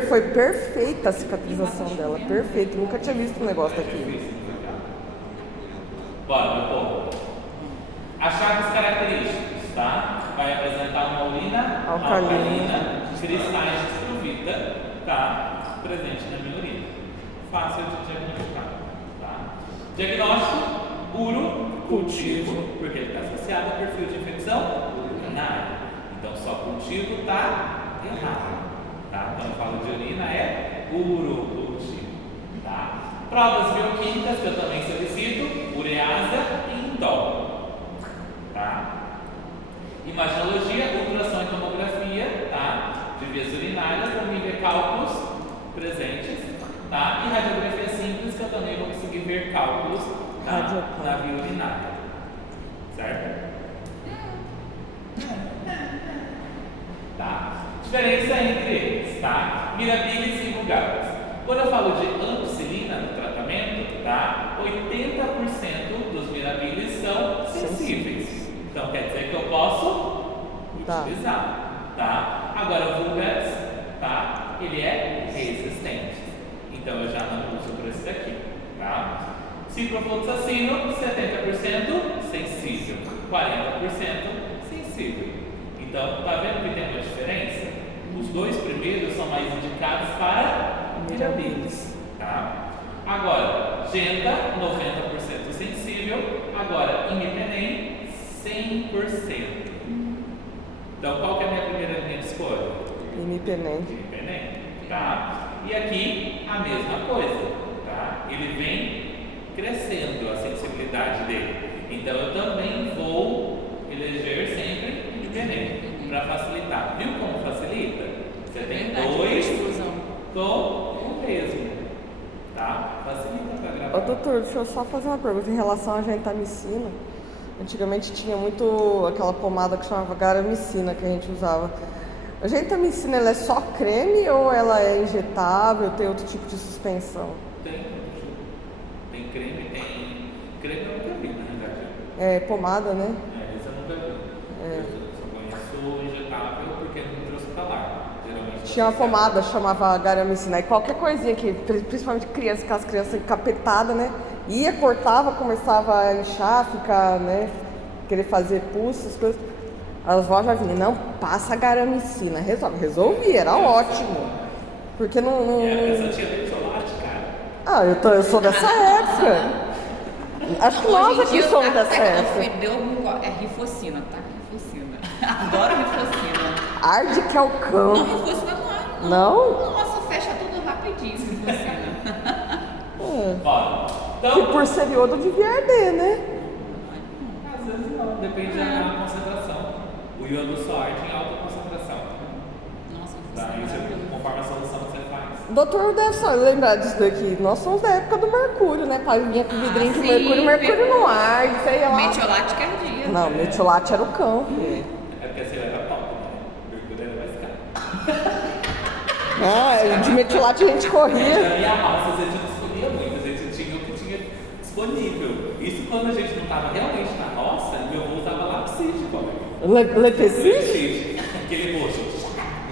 Foi perfeita a cicatrização dela, perfeita. Nunca tinha visto um negócio daquele. Bora, meu povo. Achados característicos, tá? Vai apresentar uma urina alcalina, cristais de estruvita, tá? Presente na minha urina. Fácil de diagnosticar, tá? Diagnóstico, urocultivo, porque ele está associado ao perfil de infecção urinária. Então, só cultivo está errado, tá? Quando eu falo de urina, é urocultivo, tá? Provas bioquímicas que eu também solicito, ureasa e indol, tá? Imaginologia, ultrassom e tomografia, tá? De vias urinárias, para mim ver cálculos presentes, tá? E radiografia simples, que eu também vou conseguir ver cálculos na via urinária, certo? Tá? Diferença entre eles, tá? Mirabilis e vulgares. Quando eu falo de ampicilina no tratamento, tá? 80% dos mirabilis são sensíveis. Então quer dizer que eu posso utilizar, tá? Agora o vulgaris, tá? Ele é resistente. Então eu já não uso para esse daqui, tá? Ciprofloxacino, 70% sensível, 40% sensível. Então, tá vendo que tem uma diferença? Os dois primeiros são mais indicados para mirabilis, tá? Agora, Genta, 90% sensível. Agora, Imipenem, 100%. Então, qual que é a minha primeira linha de escolha? Imipenem. Imipenem, tá? E aqui, a mesma coisa, tá? Ele vem crescendo a sensibilidade dele. Então, eu também vou eleger sempre Imipenem, para facilitar. Viu como facilita? Você tem dois com o mesmo, tá? Facilita para gravar. Ô doutor, deixa eu só fazer uma pergunta em relação à gentamicina. Antigamente tinha muito aquela pomada que chamava garamicina que a gente usava. A gentamicina, ela é só creme ou ela é injetável, tem outro tipo de suspensão? Tem creme, creme eu nunca vi, na verdade. É pomada, né? Esse eu nunca vi. Eu só conheço injetável porque não trouxe pra lá. Geralmente Tinha uma pomada, chamava garamicina. E qualquer coisinha que, principalmente criança, aquelas crianças encapetadas, né? Ia, cortava, começava a inchar, ficar, né? Querer fazer pulso, essas coisas. As vós já vinham, não, passa a garamicina. Resolvi, era ótimo. Porque não. Essa tinha chocolate, cara. Ah, eu sou dessa época. Acho que nós aqui somos dessa época. É rifocina, tá? Rifocina. Adoro rifocina. Arde que é o cão. Não, rifocina não. Não? Nossa, fecha tudo rapidinho, rifocina. Bora. Que Então, por ser iodo devia arder, né? às vezes não, depende da concentração. O iodo só arde em alta concentração. Nossa, Tá? rifocina. Isso é conforme a solução que você faz. O doutor deve só lembrar disso daqui. Nós somos da época do mercúrio, né? Pai vinha com vidrinho de sim, mercúrio não arde, sei lá. Metiolate cardia. Não, metiolate era o cão, filho. É porque você era top, né? Mercúrio era mais caro. Ah, de metiolate a gente corria. Na minha roça, a gente não escolhia muito, a gente tinha o que tinha disponível. Isso quando a gente não estava realmente na roça, meu avô usava lapside, Lepecite? Lapside, aquele roxo.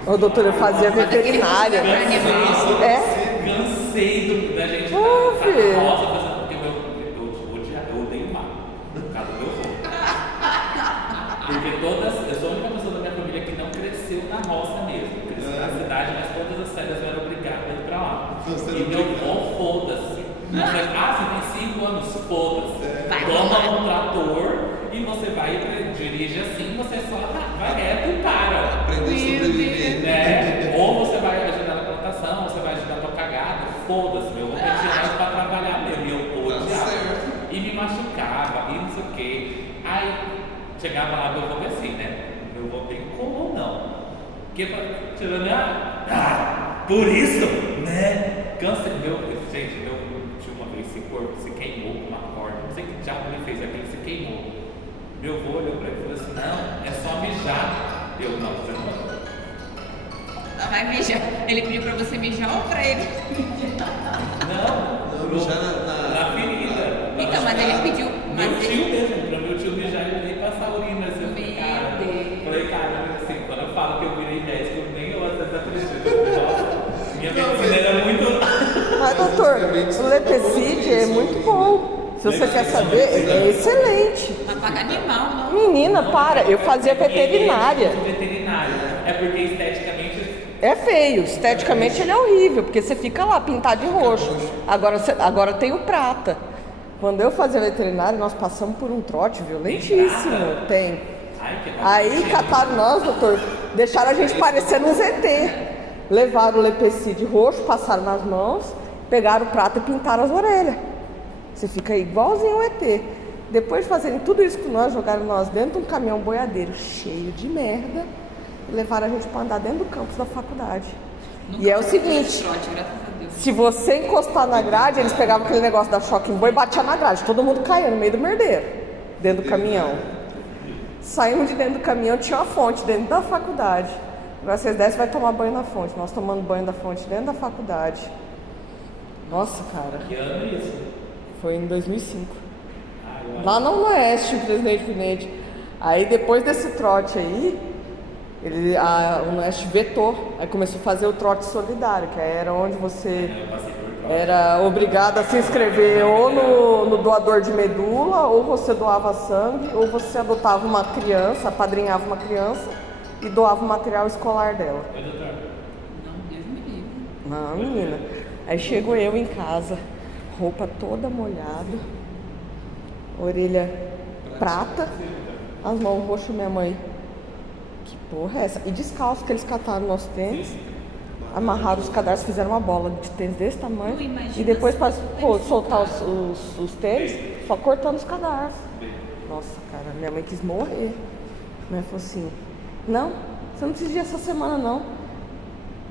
Ô, doutor, eu fazia veterinária. É? Cansei da gente filho. na roça fazendo, porque eu odeio o mar, por causa do meu avô. Porque eu sou a única pessoa da minha família que não cresceu na roça mesmo. Cresceu na cidade, mas todas as férias eu era obrigado a ir pra lá. E meu avô, foda-se. Você tem 5 anos, foda-se. Vai toma um trator e você vai e dirige assim, você só vai reto, cara. Aprender a sobreviver. Né? Ou você vai ajudar na plantação, ou você vai ajudar a tocar gado, foda-se, eu vou retirar pra trabalhar mesmo, e eu Tá odiava. certo. E me machucava, e não sei o quê. Aí chegava lá, meu avô assim, né? Meu avô tem como ou não? Porque tirando por isso, né? Câncer, gente, meu tio uma vez se queimou com uma corda, não sei que diabo ele fez, aquele se queimou. Meu avô olhou pra ele e falou assim: não, é só mijar. Eu, não, você não. Não vai mijar. Ele pediu pra você mijar ou pra ele? Não, mijar na ferida. Então, mas ele pediu. Meu Mas tio ele... mesmo, pra meu tio mijar e passar urina assim. Meu Deus. Falei, cara, assim, quando eu falo que eu virei médico, nem eu às vezes acredito. Nossa, minha medicina era muito. Mas, doutor, o Lepecide é muito bom. Se você quer saber, é excelente. Não paga animal, não. Menina, para, eu fazia veterinária. Veterinário. É porque esteticamente. É feio, esteticamente ele é horrível, porque você fica lá pintado de roxo. Agora tem o prata. Quando eu fazia veterinária, nós passamos por um trote violentíssimo. Tem. Aí cataram nós, doutor, deixaram a gente parecendo um ZT. Levaram o Lepecide roxo, passaram nas mãos, pegaram o prata e pintaram as orelhas. Você fica igualzinho o ET. Depois de fazerem tudo isso com nós, jogaram nós dentro de um caminhão boiadeiro cheio de merda e levaram a gente para andar dentro do campus da faculdade. E é o seguinte, Trote, graças a Deus. se você encostar na grade, eles pegavam aquele negócio da choque em boi e batiam na grade. Todo mundo caía no meio do merdeiro, dentro do caminhão. Saímos de dentro do caminhão, tinha uma fonte dentro da faculdade. Agora vocês descem e vai tomar banho na fonte. Nós tomando banho da fonte dentro da faculdade. Nossa, cara. Que ano é isso? Foi em 2005. Lá no Oeste, o Presidente Prudente. Aí depois desse trote aí, o Oeste vetou. Aí começou a fazer o trote solidário, que era onde você era obrigado a se inscrever ou no doador de medula, ou você doava sangue, ou você adotava uma criança, apadrinhava uma criança e doava o material escolar dela. Não, Deus me livre. Não, menina. Aí chego eu em casa, roupa toda molhada, orelha prata, as mãos roxas, minha mãe. Que porra é essa? E descalço, que eles cataram nosso tênis, amarraram os cadarços, fizeram uma bola de tênis desse tamanho. E depois, para soltar os tênis, só cortando os cadarços. Nossa, cara, minha mãe quis morrer. Minha mãe falou assim: não, você não precisa ir essa semana, não.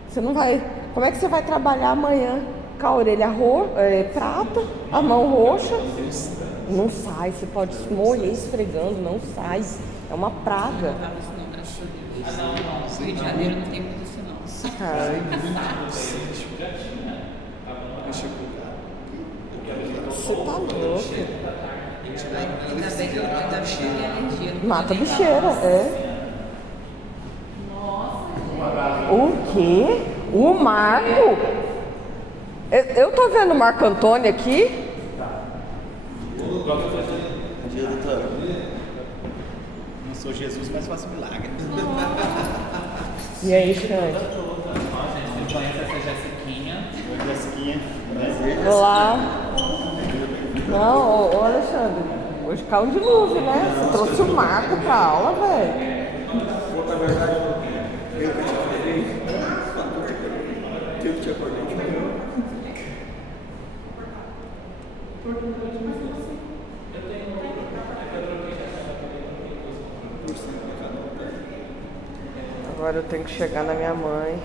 Você não vai. Como é que você vai trabalhar amanhã com a orelha prata, a mão roxa? Não sai, você pode morrer esfregando, não sai. É uma praga. Não tava isso não, graças a Deus. No Rio de Janeiro não tem muito isso não. Cara, você tá louco. Ainda bem que eu tenho alergia. Mata a bicheira, é. O quê? O Marco? Eu tô vendo o Marco Antônio aqui. Bom dia, doutora. Não sou Jesus, mas faço milagre. E aí, Xande? Ó, gente, você conhece essa Jessiquinha? Oi, Jessiquinha. Prazer. Olá. Não, ô Alexandre, hoje caiu um dilúvio, né? Você trouxe o Marco pra aula, velho. Na verdade, eu que te acordei. Eu que te acordei. Agora eu tenho que chegar na minha mãe.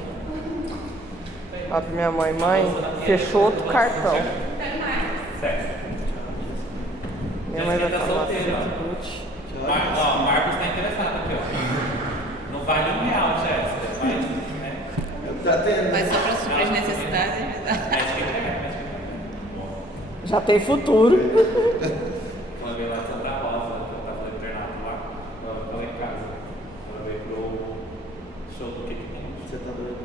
Falar pra minha mãe: mãe, fechou outro cartão. Minha mãe vai falar assim: Ó, o Marcos está interessado aqui, ó. Não vale R$1, Jéssica. Mas só para suprir as necessidades. já tem futuro. Ela veio lá de Santa Rosa, eu tava no internato lá. Ela foi lá em casa. Ela veio pro show do que tem. Você tá doido?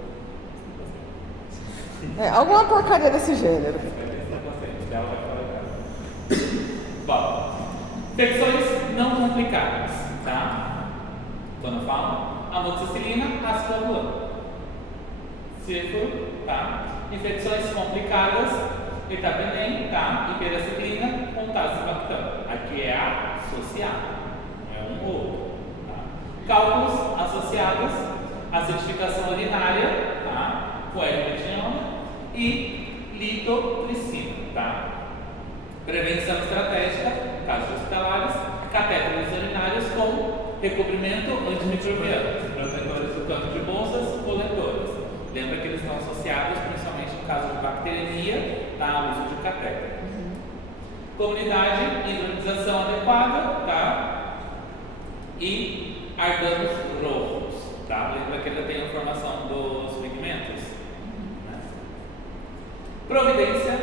Alguma porcaria desse gênero. Ela vai falar em casa. Bom, infecções não complicadas, tá? Quando eu falo, amoxicilina, ácido flavulânico. Círculo, tá? Infecções complicadas, etabenem, tá? Hiperaciclina, contazibactam. Aqui é associado, não é um ou outro. Tá? Cálculos associados, acidificação urinária, tá? Coelometiona e litotricina. Tá? Prevenção estratégica, casos hospitalares, catéteres urinários com recobrimento antimicrobiano, protetores do campo de bolsas, coletores. Lembra que eles estão associados, principalmente no caso de bacteremia, tá? Ao uso de catéter. Comunidade, hidronização adequada, tá? E ardanos rojos, tá? Lembra que ainda tem a formação dos pigmentos? Né? Providência,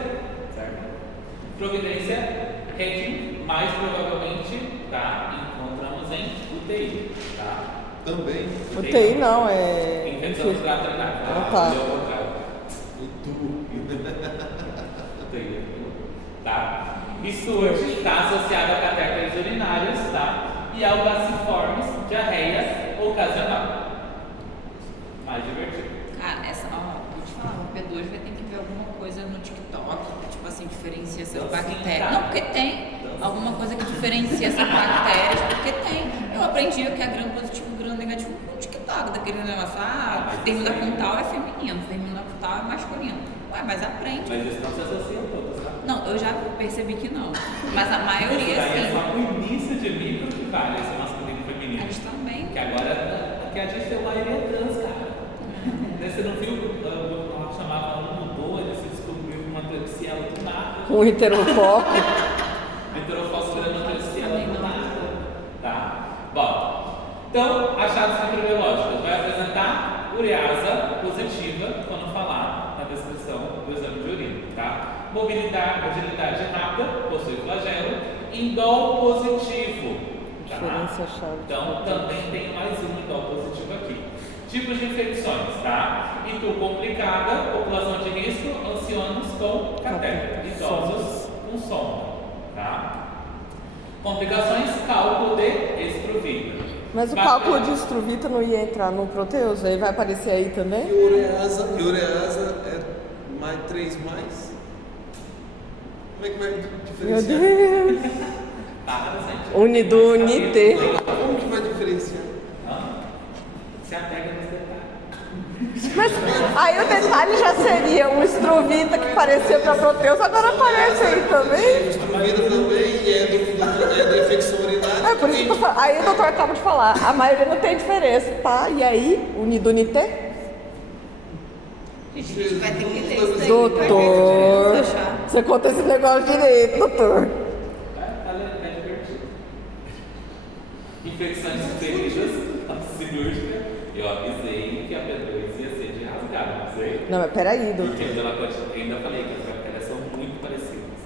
certo? Providência, rating, mais provavelmente, tá? Encontramos em UTI, tá? Também. UTI não, é. Infecção do trato urinário. tá. O tu. UTI, tá? Stewart está associado a catéteres urinários, tá? E ao gaciformes, diarreia ocasional. Mais divertido. Cara, vou te falar, o P2 vai ter que ver alguma coisa no TikTok, tipo assim, diferenciação Então, sim, bactéria. tá. Não, porque tem alguma coisa que diferencia essas bactérias, porque tem. Eu aprendi o que é gram positivo, gram negativo com o TikTok, daquele negócio, termina com tal é feminino, termina com tal é masculino. Ué, mas aprende. Mas eles não se associam todos, tá? Não, eu já percebi que não, mas a maioria Isso daí é só sim. o início de micro que vale esse masculino e feminino. Eles também. Que agora, aqui a gente tem uma maioria trans, cara. Você não viu o chamava um mudou, ele se descobriu uma tripsiela do nada. Um heterococo. Heterofosfera uma tripsiela do nada. Tá? Bom, então, achados microbiológicos. Vai apresentar urease positiva quando falar na descrição do exame de urina. Tá? Mobilidade, agilidade rápida, possui flagelo. Indol positivo. Tá? Diferença chave. Então, também tem mais um indol positivo aqui. Tipos de infecções, tá? Itu complicada, população de risco, ancianos com catéter, idosos com sonda, tá? Complicações, cálculo de estruvita. Mas o cálculo de estruvita não ia entrar no proteus? Aí vai aparecer aí também? E urease é mais 3 mais? Como é que vai Meu diferenciar? Deus. Tá, gente. Unido, unite. Como que vai diferenciar? Se apega nos detalhes. Mas aí o detalhe já seria um estruvita que parecia para proteus, agora aparece aí também. Estruvita também e é do infecção urinária. É por isso que eu tô falando. Aí o doutor acaba de falar, a maioria não tem diferença, tá? E aí, unido, unite? Gente, a gente vai ter que ler isso daí. Doutor, Vai achar. você conta esse negócio direito, doutor. É divertido. Infecções feridas, cirúrgica. Eu avisei que a P2 ia ser de rasgar, não sei. Não, mas peraí, doutor. Porque eu ainda falei que as bactérias são muito parecidas.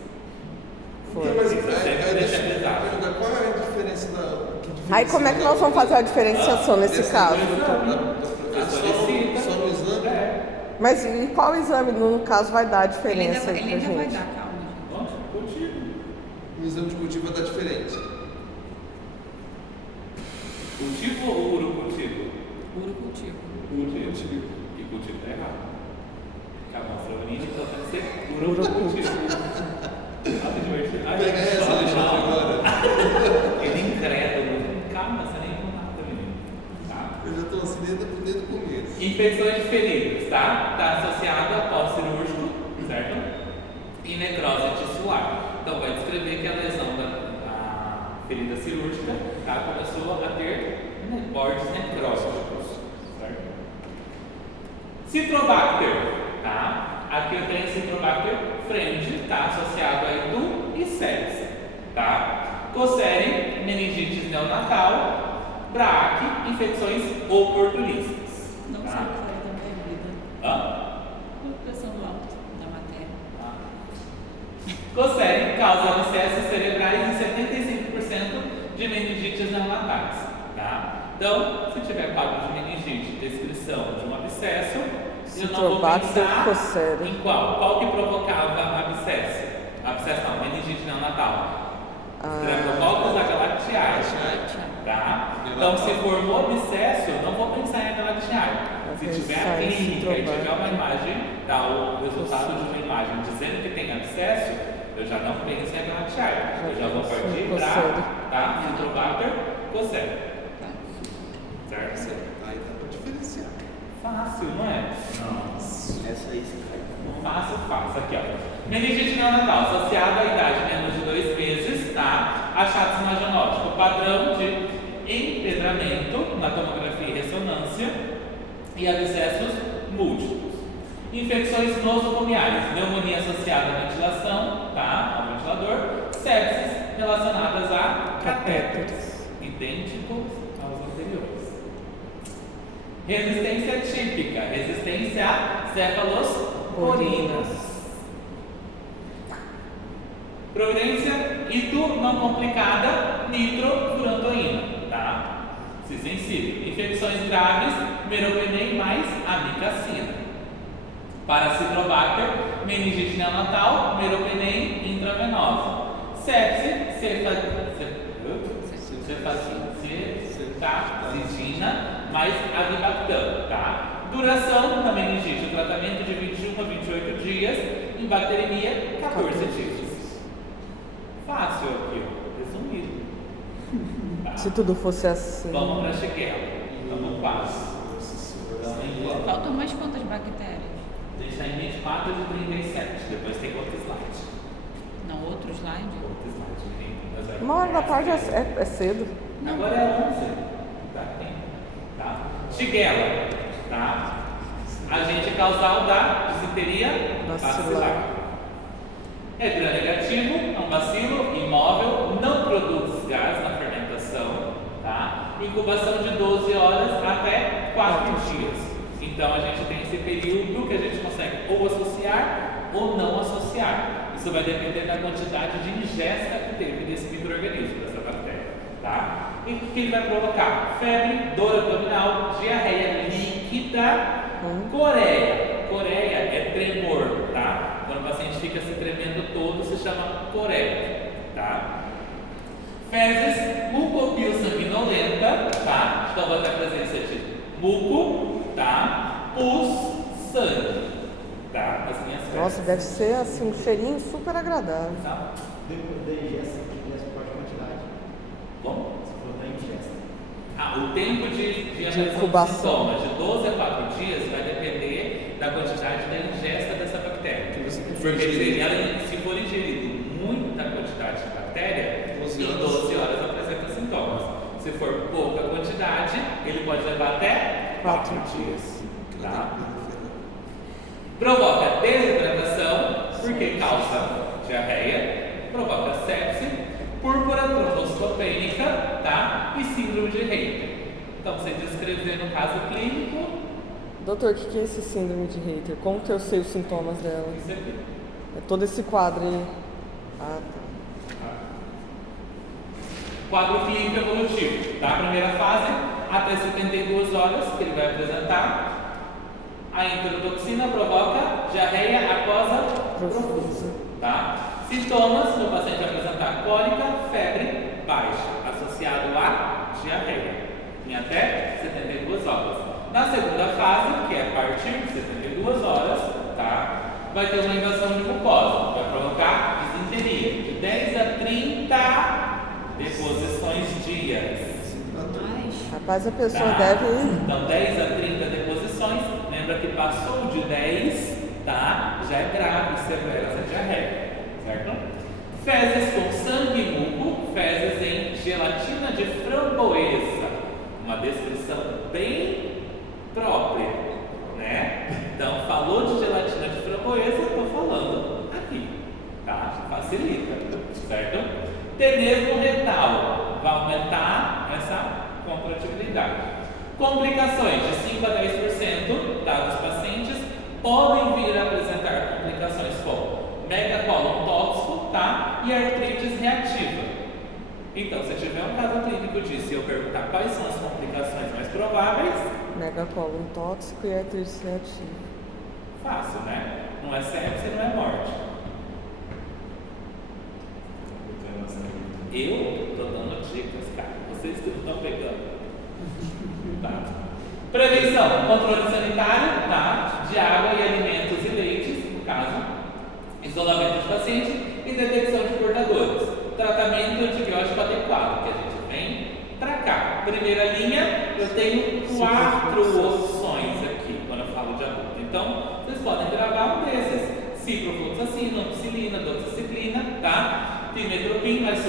Foi. Mas Isso eu sempre deixo avisado. qual é a diferença da... Aí como é que nós vamos fazer a diferenciação nesse caso, doutor? Só no exame? Mas e qual exame, no caso, vai dar a Ele diferença aí pra ainda vai gente? dar, calma. Nossa, contigo. O exame de cultivo vai dar diferente. Cultivo ou urocultivo? Urocultivo. Cultivo. E cultivo tá errado. Que a amostra bonita, então tem que ser urocultivo. Olha que divertido. Ai, Pega essa, só Alexandre, não. agora. Ele incrédulo. Calma, você nem viu nada, menino. Tá? Eu já estou assim desde o começo. Infecções de feridas, tá? Está associado a pós-cirúrgico, certo? E necrose tissular. Então, vai descrever que a lesão da ferida cirúrgica, tá? Começou a ter bordes necróticos, certo? Citrobacter, tá? Aqui eu tenho Citrobacter frente, tá? Associado a Edu e sepse, tá? Cossere, meningite neonatal, Braque, infecções oportunistas. Não sei o que Tá? faria da minha vida. Hã? Pressão alta da matéria. Cossere causa abscessos cerebrais em 75% de meningites neonatais. Tá? Então, se tiver quadro de meningite, descrição de um abscesso, eu não vou Citrobacter pensar cossere. em qual? Qual que provocava abscesso? Abscesso não, meningite neonatal. Streptococcus agalactiae. Tá? Então, se formou abscesso, eu não vou pensar em agalactiae. Se tiver a pensar em clínica e tiver uma Citrobacter. imagem, tá, o resultado de uma imagem dizendo que tem abscesso, Eu já não penso em Agalactiae. Eu já vou partir Coceira. para Citrobacter coceira. Tá. Certo? Aí dá pra diferenciar. Fácil, não é? Essa aí você cai. Fácil. Aqui, ó. Meningite neonatal associada à idade menos de 2 meses, tá? Achados imaginóticos. Padrão de empedramento na tomografia e ressonância e abscessos múltiplos. Infecções nosocomiais, pneumonia associada à ventilação, tá? Ao ventilador. Sepsis relacionadas a catéteres, idênticos aos anteriores. Resistência típica, resistência a cefalosporinas. Providência itu não complicada, nitrofurantoína, tá? Se sensível. Infecções graves, meropenem mais amicacina. Para Citrobacter, meningite neonatal, meropenem intravenosa. Sepse, cefazidina mais avibactam, tá? Duração da meningite, o tratamento de 21 a 28 dias, e bacteremia, 14 dias. Fácil aqui, ó, resumido. Tá? Se tudo fosse assim. Vamos para a Shigella. Estamos quase. Faltam mais quantas bactérias? A gente está em 24 de 37. Depois tem outro slide. Não, outro slide? Outro slide. 1h é cedo. Agora é 11. Tá, tem. Tá? Shigella. Tá? Agente causal da disenteria bacilar. É gram-negativo, é um bacilo imóvel, não produz gás na fermentação, tá? Incubação de 12 horas até 4 dias. Então a gente tem esse período que a gente consegue ou associar ou não associar. Isso vai depender da quantidade de ingesta que teve desse micro-organismo, dessa bactéria, tá? E o que ele vai provocar? Febre, dor abdominal, diarreia líquida, coreia. Coreia é tremor, tá? Quando o paciente fica se tremendo todo, se chama coreia, tá? Fezes, mucopio-sanguinolenta, tá? Então vai ter a presença de muco, tá? Pus, sangue, tá? As minhas fezes. Nossa, deve ser assim um cheirinho super agradável. Tá? Depois da ingesta, qual a quantidade? Bom? Se for da ingesta. O tempo de aparição de incubação. sintomas de 12 a 4 dias vai depender da quantidade da ingesta dessa bactéria. Porque se for ingerido muita quantidade de bactéria, em 12 horas apresenta sintomas. Se for pouca quantidade, ele pode levar até 4 dias. Tá? Provoca desidratação, porque causa diarreia, provoca sepse, púrpura trombocitopênica, tá? E síndrome de Reiter. Então, você descrever no caso clínico. Doutor, o que é esse síndrome de Reiter? Como que eu sei os sintomas dela? Isso aqui. É todo esse quadro aí. Ah, tá. Quadro clínico evolutivo, tá? Primeira fase, até 72 horas, que ele vai apresentar. A enterotoxina provoca diarreia aquosa profusa, tá? Sintomas, no paciente vai apresentar cólica, febre baixa, associado a diarreia, em até 72 horas. Na segunda fase, que é a partir de 72 horas, tá? Vai ter uma invasão de mucosa, vai provocar disenteria, de 10 a 30 deposições dias. Rapaz, a pessoa Tá? deve. Então, 10 a 30 deposições. Lembra que passou de 10, tá? Já é grave, severa essa diarreia, certo? Fezes com sangue e muco, fezes em gelatina de framboesa. Uma descrição bem própria, né? Então, falou de gelatina de framboesa, estou falando aqui, tá? Facilita, certo? Tenesmo retal vai aumentar essa contratibilidade. Complicações de 5 a 10%, tá, dos pacientes podem vir a apresentar complicações como megacolon tóxico, tá, e artrite reativa. Então, se tiver um caso clínico disso e eu perguntar quais são as complicações mais prováveis, Megacolon tóxico e artrite reativa. fácil, né? Não é sepse, não é morte. Eu tô dando dicas, cara. Vocês que não estão pegando. Tá. Prevenção, controle sanitário, tá? De água e alimentos e leites, no caso. Isolamento de paciente e E detecção de portadores. Tratamento antibiótico adequado, que a gente vem para cá. Primeira linha, eu tenho 4 opções aqui quando eu falo de adulto. Então, vocês podem gravar um desses: ciprofloxacina, ampicilina, doxiciclina, tá? Pimetropin, mais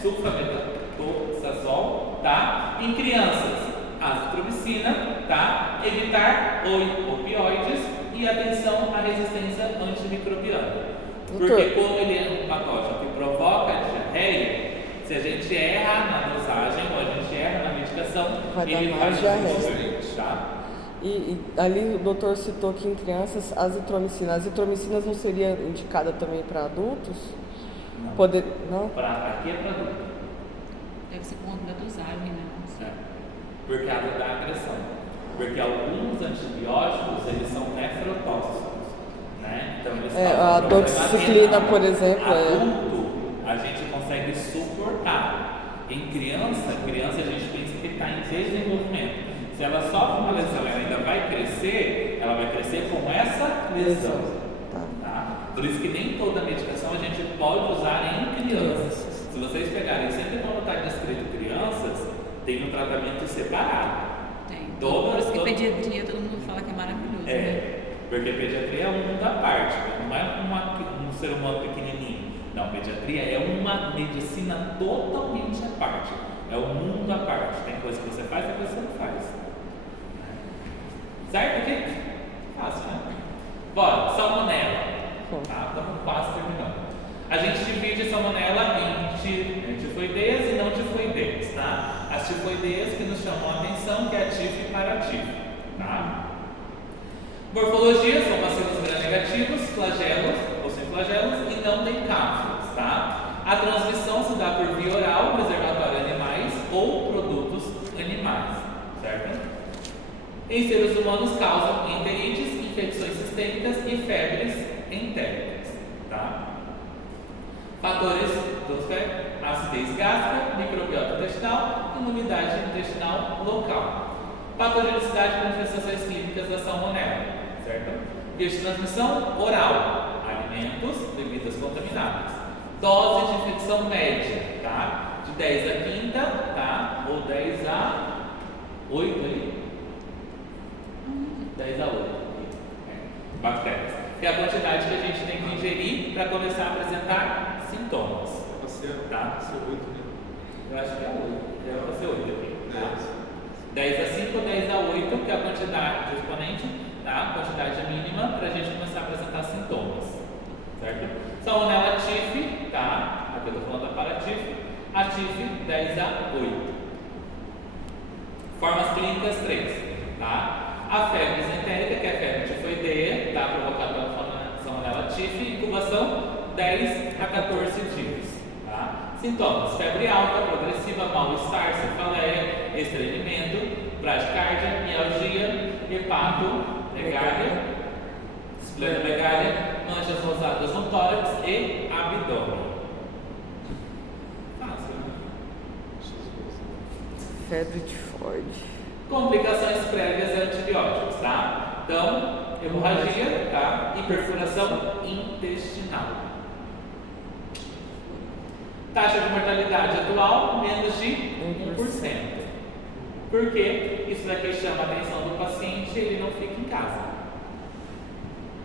sulfamethoxazol, tá? Em crianças, azitromicina, tá? Evitar opioides e atenção à resistência antimicrobiana. Porque como ele é um patógeno que provoca diarreia, se a gente erra na dosagem ou a gente erra na medicação, Vai dar ele mais faz diarreia. desenvolver, tá? E ali o doutor citou que em crianças azitromicina. A azitromicina não seria indicada também para adultos? Não. Não? Aqui é para adulto. Deve ser conta da dosagem, né? Não sei. Por causa da agressão. Porque alguns antibióticos, eles são nefrotóxicos, né? Então, eles a causam doxiciclina, problema por exemplo, adulto, a gente consegue suportar. Em criança a gente pensa que está em desenvolvimento. Se ela sofre uma lesão e ela ainda vai crescer, ela vai crescer com essa lesão. Tá? Por isso que nem toda medicação a gente pode usar em crianças. Se vocês pegarem, sempre quando está descrito crianças, tem um tratamento separado. Tem. Por isso que pediatria todo mundo fala que é maravilhoso, né? Porque pediatria é um mundo à parte, não é um ser humano pequenininho. Não, pediatria é uma medicina totalmente à parte. É um mundo à parte. Tem coisa que você faz, tem coisa que você não faz. Certo, gente? Fácil, né? Bora, salmonela. Tá, estamos quase terminando. A gente divide salmonela em tifoideias e não tifoideias, tá? As tifoideias que nos chamam a atenção, que é a tif e paratif, tá? Morfologia são bacilos gram-negativos, flagelos ou sem flagelos e não tem cápsulas, tá? A transmissão se dá por via oral, reservatório de animais ou produtos animais, certo? Em seres humanos causam enterites, infecções sistêmicas e febres entéricas, tá? Fatores dos febres: acidez gástrica, microbiota intestinal, imunidade intestinal local. Patogenicidade e manifestações clínicas da salmonela, certo? Via de transmissão oral, alimentos, bebidas contaminadas. Dose de infecção média, tá? De 10 a 30, tá? Ou 10 a 8 ali. 10 a 8. Bactérias. Que é a quantidade que a gente tem que ingerir para começar a apresentar sintomas. Tá? Eu acho que é 8. É para ser 8 aqui. Tá? 10 a 5, 10 a 8, que é a quantidade do exponente, tá? A quantidade mínima para a gente começar a apresentar sintomas. Certo? Salmonela tif, tá? Aqui eu estou falando da paratif. A tif, 10 a 8. Formas clínicas 3, tá? A febre disentérica, que é a febre tifoideia, tá? Provocada pela salmonela tif, incubação 10 a 14 dias, tá? Sintomas: febre alta, progressiva, mal-estar, cefaleia, estranhamento, bradicardia, mialgia, hepato, megália, esplenomegália, manchas rosadas no tórax e abdômen. Fácil, né? Febre tifoide. Complicações prévias a antibióticos, tá? Então, hemorragia, tá? E perfuração intestinal. Taxa de mortalidade atual, menos de 1%. Porque isso daqui chama a atenção do paciente e ele não fica em casa.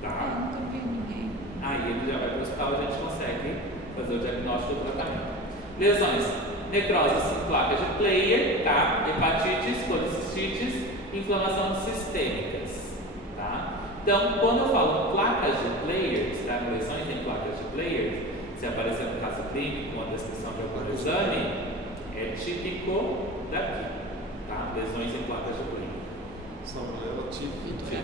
Tá? Não tô vendo ninguém. Aí ele já vai para o hospital e a gente consegue fazer o diagnóstico do tratamento. Lesões: necrose em placas de Player, tá? Hepatites, colicistites, inflamação sistêmicas, tá? Então, quando eu falo placas de Player, tá? Lesões em placas de Player, se aparecer no caso clínico, uma descrição de algum exame, é típico daqui, tá? Lesões em placas de Player. Salmonela típica.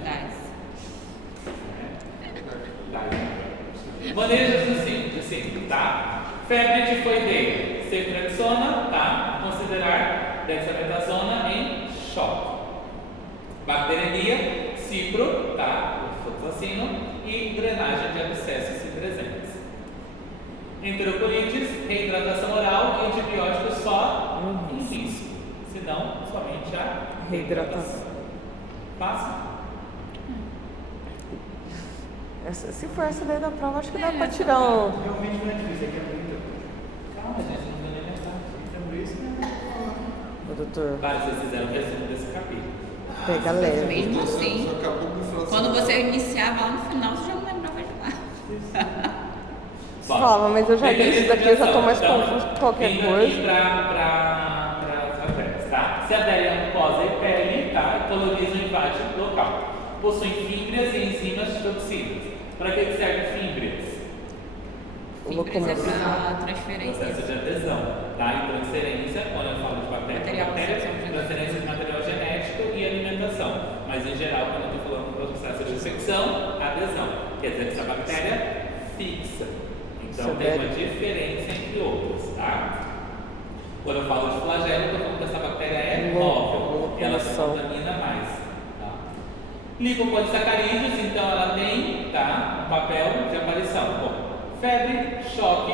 Manejos de síntoma, tá? Febre tifoideia, ceftriaxona, tá? Considerar dexametasona em choque. Bacteremia, cipro, tá? Fluoxacino e drenagem de abscessos se presentes. Enterocolites, reidratação oral e antibióticos só em risco, senão somente a reidratação. Fácil? Se for essa daí da prova, acho que dá pra tirar um. Realmente não é difícil, é que é muito. Calma, gente, não tem nem mensagem. Então, isso, né? Ô, doutor, Claro, vocês fizeram o resumo desse capítulo. pega leve. Mesmo assim, Só acabou com o final de quando semana. você iniciava lá no final, você já não lembrava de nada. Você fala, mas eu já li isso daqui, eu já tô mais confuso com qualquer Indo coisa. aqui para as bactérias, tá? Se adere à mucosa e pele, tá? Colonizam o invade local. Possuem fímbrias e enzimas toxinas. Para que servem fímbrias? Fibras é para transferência. Processo de adesão, tá? E transferência, quando eu falo de bactéria, transferência de material genético e alimentação. Mas em geral, quando eu estou falando do processo de infecção, adesão. Quer dizer que essa bactéria fixa. Então tem uma diferença entre outras, tá? Quando eu falo de flagelo, eu estou falando que essa bactéria é móvel, ela se contamina mais. Tá? Lipopolissacarídeos, então ela tem, tá, um papel de aparição. Bom, febre, choque,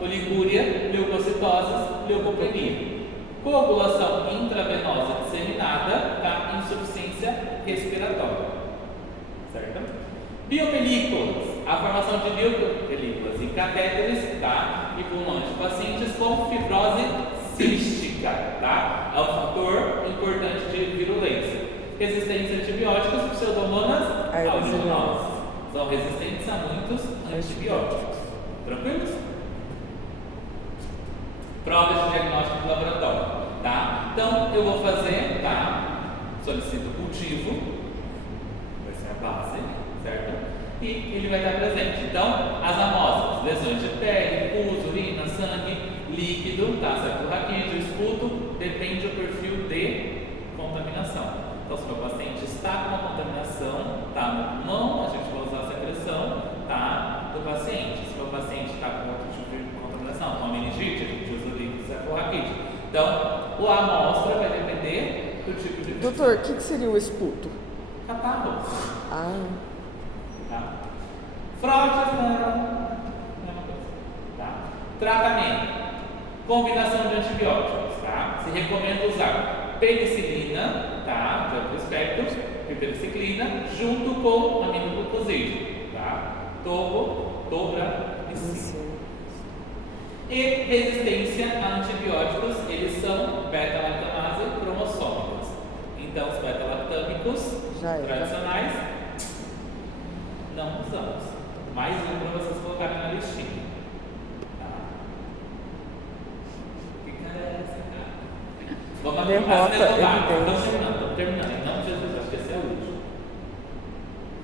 oligúria, leucocitoses, leucopenia. Coagulação intravenosa disseminada, tá? Insuficiência respiratória. Certo? Biopelículas, a formação de biopelículas e catéteres, tá? E pulmões de pacientes com fibrose cística, tá? É um fator importante de virulência. Resistência a antibióticos, pseudomonas aeruginosa. São resistentes a muitos antibióticos. Tranquilos? Provas de diagnóstico do laboratório, tá? Então, eu vou fazer, tá? Solicito cultivo, vai ser a base, certo? E ele vai estar presente. Então, as amostras, lesões de pele, pus, urina, sangue, líquido, tá? Céfalo raquídeo, esputo, depende do perfil de contaminação. Então, se o meu paciente está com uma contaminação, tá no pulmão, a gente vai usar a secreção, tá? Do paciente. Se o meu paciente está com outro tipo de contaminação, com a meningite, a gente usa o líquido céfalo raquídeo. Então, a amostra vai depender do tipo de. Doutor, o que seria o esputo? Catarro. Ah, Tá? Fraudes, mesma coisa. Tá? Tratamento. Combinação de antibióticos, tá? Se recomenda usar penicilina, tá? De outro espectro, piperaciclina, junto com aminoglucosídeo, tá? Tobranicina. E resistência a antibióticos, eles são beta-lactamase cromossômicos. Então, os beta-lactâmicos tradicionais não usamos. Mais um para vocês colocarem na listinha. Tá? Que cara é essa, cara? Vamos derrota evidente. Estamos terminando. Em nome de Jesus, acho que esse é o último.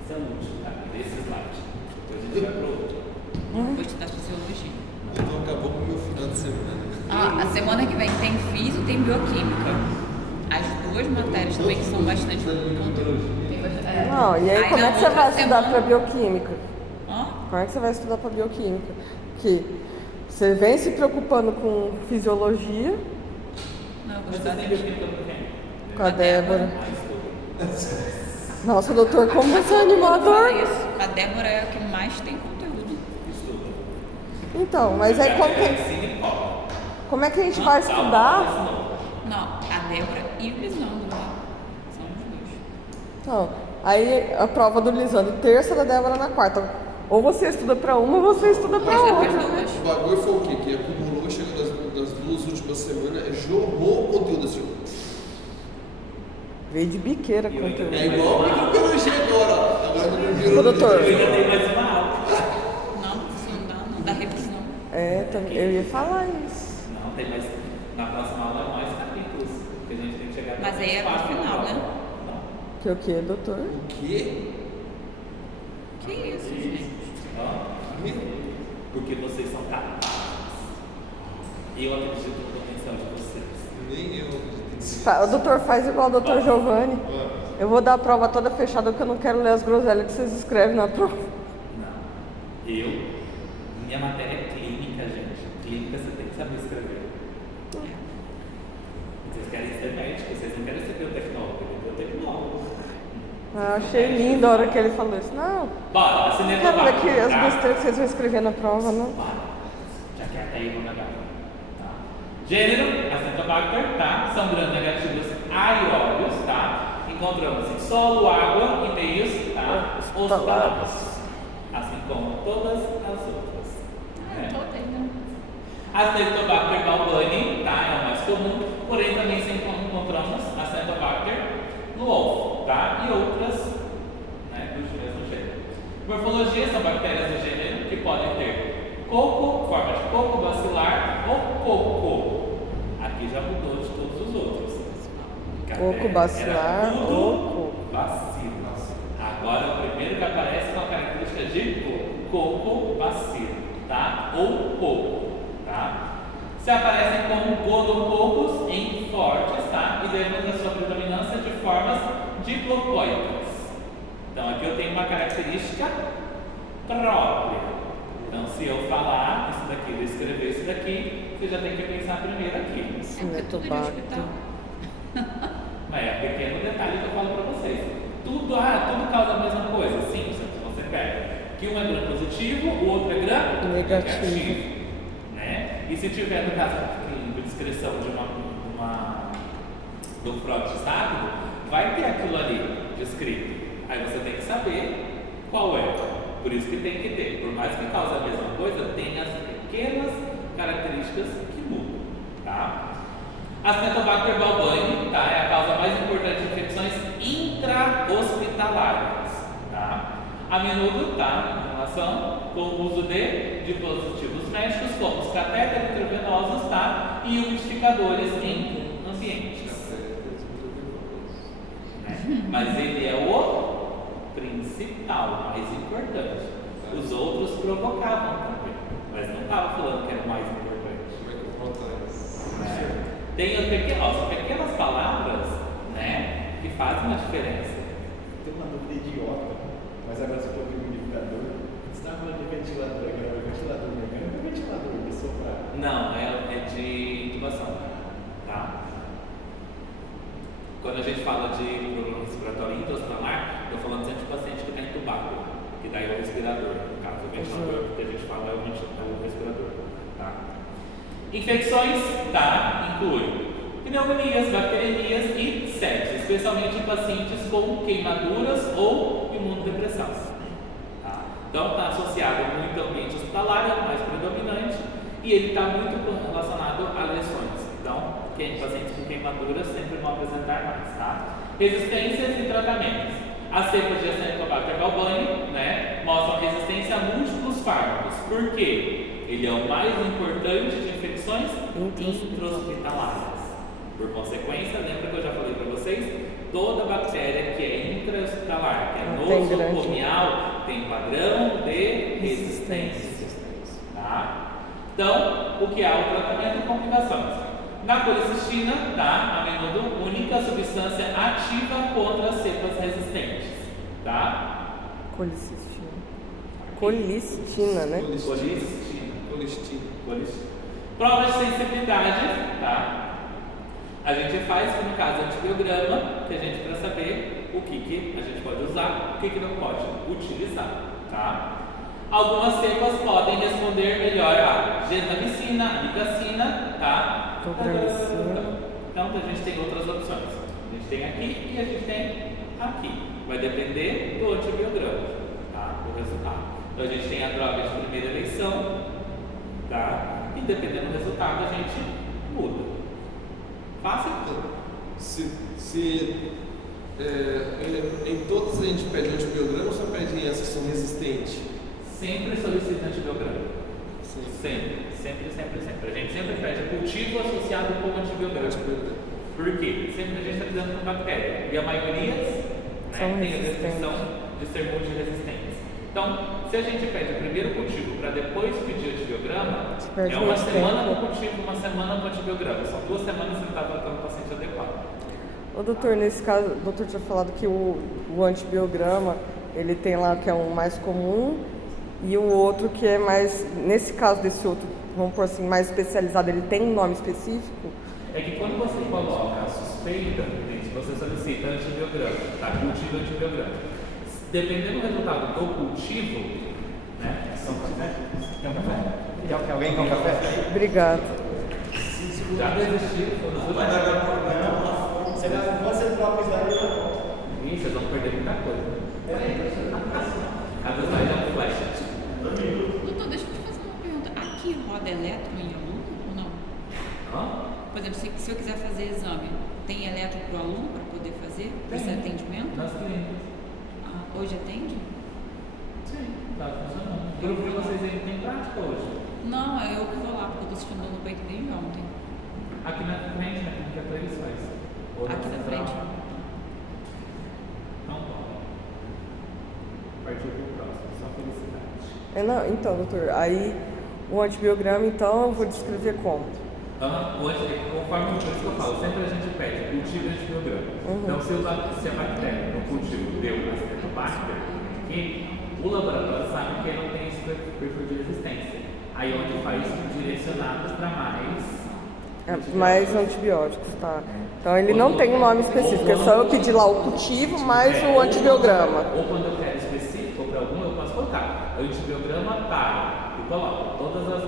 Esse é o último, tá? Desse slide. Depois a gente vai pro outro. Vou te dar fisiologia. Então acabou com o meu final de semana. A semana que vem tem físico e tem bioquímica. As duas matérias também que são bastante conteúdo. não, e aí como é que você vai estudar para bioquímica? Hã? Como é que você vai estudar para bioquímica? Que você vem se preocupando com fisiologia, Não, eu vou Mas estudar você tem bioquímica com quem? com a Débora. Mais Nossa, doutor, como você é animador? Isso. A Débora é a que mais tem conteúdo. estudo. Então, mas aí como é que a gente vai estudar? Não, a Débora e o Lisandro lá. São os dois. Então, aí a prova do Lisandro, terça da Débora na quarta. Ou você estuda para uma ou você estuda para Mas é outra. para as duas. O bagulho foi o quê? Que acumulou, chegou das duas últimas semanas, jorrou o conteúdo assim. Veio de biqueira conteúdo. É igual a microbiologia agora, ó. Agora a Ô, microbiologia. doutor. Eu ainda tenho mais uma aula. Não, isso não dá revisão. É, também, eu ia falar isso. Não, tem mais. Na próxima aula é mais capítulos. Que a gente tem que chegar até Mas aí é no 4 final, agora. né? Não. Que o que, doutor? O quê? Que isso, gente? Ó, porque vocês são capazes. Eu acredito no potencial de vocês. Nem eu acredito nisso. O doutor faz igual o doutor Giovanni. Eu vou dar a prova toda fechada porque eu não quero ler as groselhas que vocês escrevem na prova. Não. Minha matéria é clínica, gente. Clínica você tem que saber escrever. Vocês querem ser médicos, vocês não querem ser biotecnólogo. Biotecnólogo. Eu achei lindo a hora que ele falou isso. Não, Bora, não assinei quero no ver barco, que as tá? besteiras que vocês vão escrever na prova, não. Bora. Já que até aí vamos negar. Tá? Gênero, Acinetobacter, tá? São gram-negativos aeróbios, tá? Encontramos em solo, água e meios, tá? Hospitalares. como todas as outras. Né? Toda ainda. A Staphylococcus balbani, tá? É o mais comum, porém também se encontramos a Staphylococcus luof, tá? E outras, né, do mesmo gênero. Morfologia são bactérias do gênero que podem ter coco, forma de coco bacilar ou coco. Aqui já mudou de todos os outros. Coco bacilar Era tudo ou coco. bacilo. Agora o primeiro que aparece com a característica de coco bacilo, tá? Ou coco, tá? Se aparecem como gonococos em fortes, tá? E demonstram sua predominância de formas diplocoicas. Então aqui eu tenho uma característica própria. Então se eu falar isso daqui, eu escrever isso daqui, você já tem que pensar primeiro aqui. Tudo de hospital. Mas é um pequeno detalhe que eu falo para vocês. Tudo causa a mesma coisa. Sim, se você pega que um é gram positivo, o outro é gram Negativo. Né? E se tiver, no caso de descrição de do prótese ácido, vai ter aquilo ali descrito. Aí você tem que saber qual é. Por isso que tem que ter. Por mais que cause a mesma coisa, tem as pequenas características que mudam. Tá? A Staphylococcus balbani, tá? É a causa mais importante de infecções intra-hospitalares, tá? A menudo, tá? Em relação com o uso de dispositivos médicos, como os catéteres intravenosos, tá? E umidificadores em ambientes. Né? Mas ele é o principal, mais importante. Os outros provocavam também, mas não estava falando que era o mais importante. Como é que eu conto isso? Né? Tem as pequenas palavras, né, que fazem uma diferença. Tem uma dúvida idiota, mas agora você falou de umidificador. Você estava falando de ventilador, agora é ventilador mecânico ou ventilador de soprar? Não, é de intubação, tá? Quando a gente fala de problema respiratório intra-hospitalar, estou falando sempre de paciente que está entubado, que daí é o respirador. No caso, o ventilador, que a gente fala é o respirador, tá? Infecções, tá? Inclui pneumonias, bacteremias e sepsis, especialmente em pacientes com queimaduras ou imunodepressão. Tá? Então, está associado muito ao ambiente hospitalar, é o mais predominante, e ele está muito relacionado a lesões. Então, pacientes com queimaduras sempre vão apresentar mais. Tá? Resistências e tratamentos. As cepas de Staphylococcus balbani, né, mostram resistência a múltiplos fármacos. Por quê? Ele é o mais importante de infecções intra-hospitalares. Por consequência, lembra que eu já falei para vocês? Toda bactéria que é intra-hospitalar, que é nosocomial, tem padrão de resistência. Tá? Então, o que é o tratamento e complicações? Na colecistina, tá? A menudo única substância ativa contra as cepas resistentes. Tá? Colistina, né? Colistina. Provas de sensibilidade, tá? A gente faz, no caso, antibiograma, que a gente para saber o que a gente pode usar, o que não pode utilizar, tá? Algumas cepas podem responder melhor a gentamicina, amicacina, tá? Então a gente tem outras opções. A gente tem aqui e a gente tem aqui. Vai depender do antibiograma, tá? Do resultado. Então a gente tem a droga de primeira eleição, tá? E dependendo do resultado a gente muda. Fácil? Em todas a gente pede antibiograma ou só pede essas que são resistentes? Sempre solicita antibiograma. Sempre. A gente sempre pede cultivo associado com antibiograma. Por quê? Sempre a gente está lidando com bactéria. E a maioria, né, tem a descrição de ser multiresistentes. Então, se a gente pede o primeiro cultivo para depois pedir antibiograma, é uma semana com cultivo, uma semana com antibiograma. São 2 semanas que você está tratando o paciente adequado. Ô doutor, nesse caso, o doutor tinha falado que o antibiograma, ele tem lá que é o mais comum e o outro que é mais, nesse caso desse outro, vamos por assim, mais especializado, ele tem um nome específico? É que quando você coloca a suspeita, você solicita antibiograma, tá? Cultivo antibiograma. Dependendo do resultado do cultivo, né? Quer um café? Quer alguém com um café? Obrigado. Já desistiu? Você troca isso aí. Ih, vocês vão perder muita coisa. Cada slide é um flash. Doutor, deixa eu te fazer uma pergunta. Aqui roda eletro em aluno ou não? Por exemplo, se eu quiser fazer exame, tem eletro para o aluno para poder fazer esse Tem. atendimento? Nas clínicas. Hoje atende? Sim, tá funcionando. O grupo de vocês aí tem prática hoje. Não, é eu que vou lá, porque eu tô assistindo no peito desde ontem. Aqui na frente, né? Que é 3 faz. Outra Aqui na central. frente. Não pode. Partiu pro próximo, só felicidade. Não, então, doutor, aí o antibiograma, então, eu vou descrever como? Conforme o que eu falo, sempre a gente pede cultivo de antibiograma. Então, se a bactéria no cultivo deu na Acinetobacter, o laboratório sabe que ele não tem esse perfil de resistência. Aí onde faz direcionados para Mais antibióticos, tá? Então ele não tem um nome específico, é só eu pedir lá o cultivo mais o antibiograma. Ou quando eu quero específico para algum, eu posso colocar antibiograma para e coloco todas as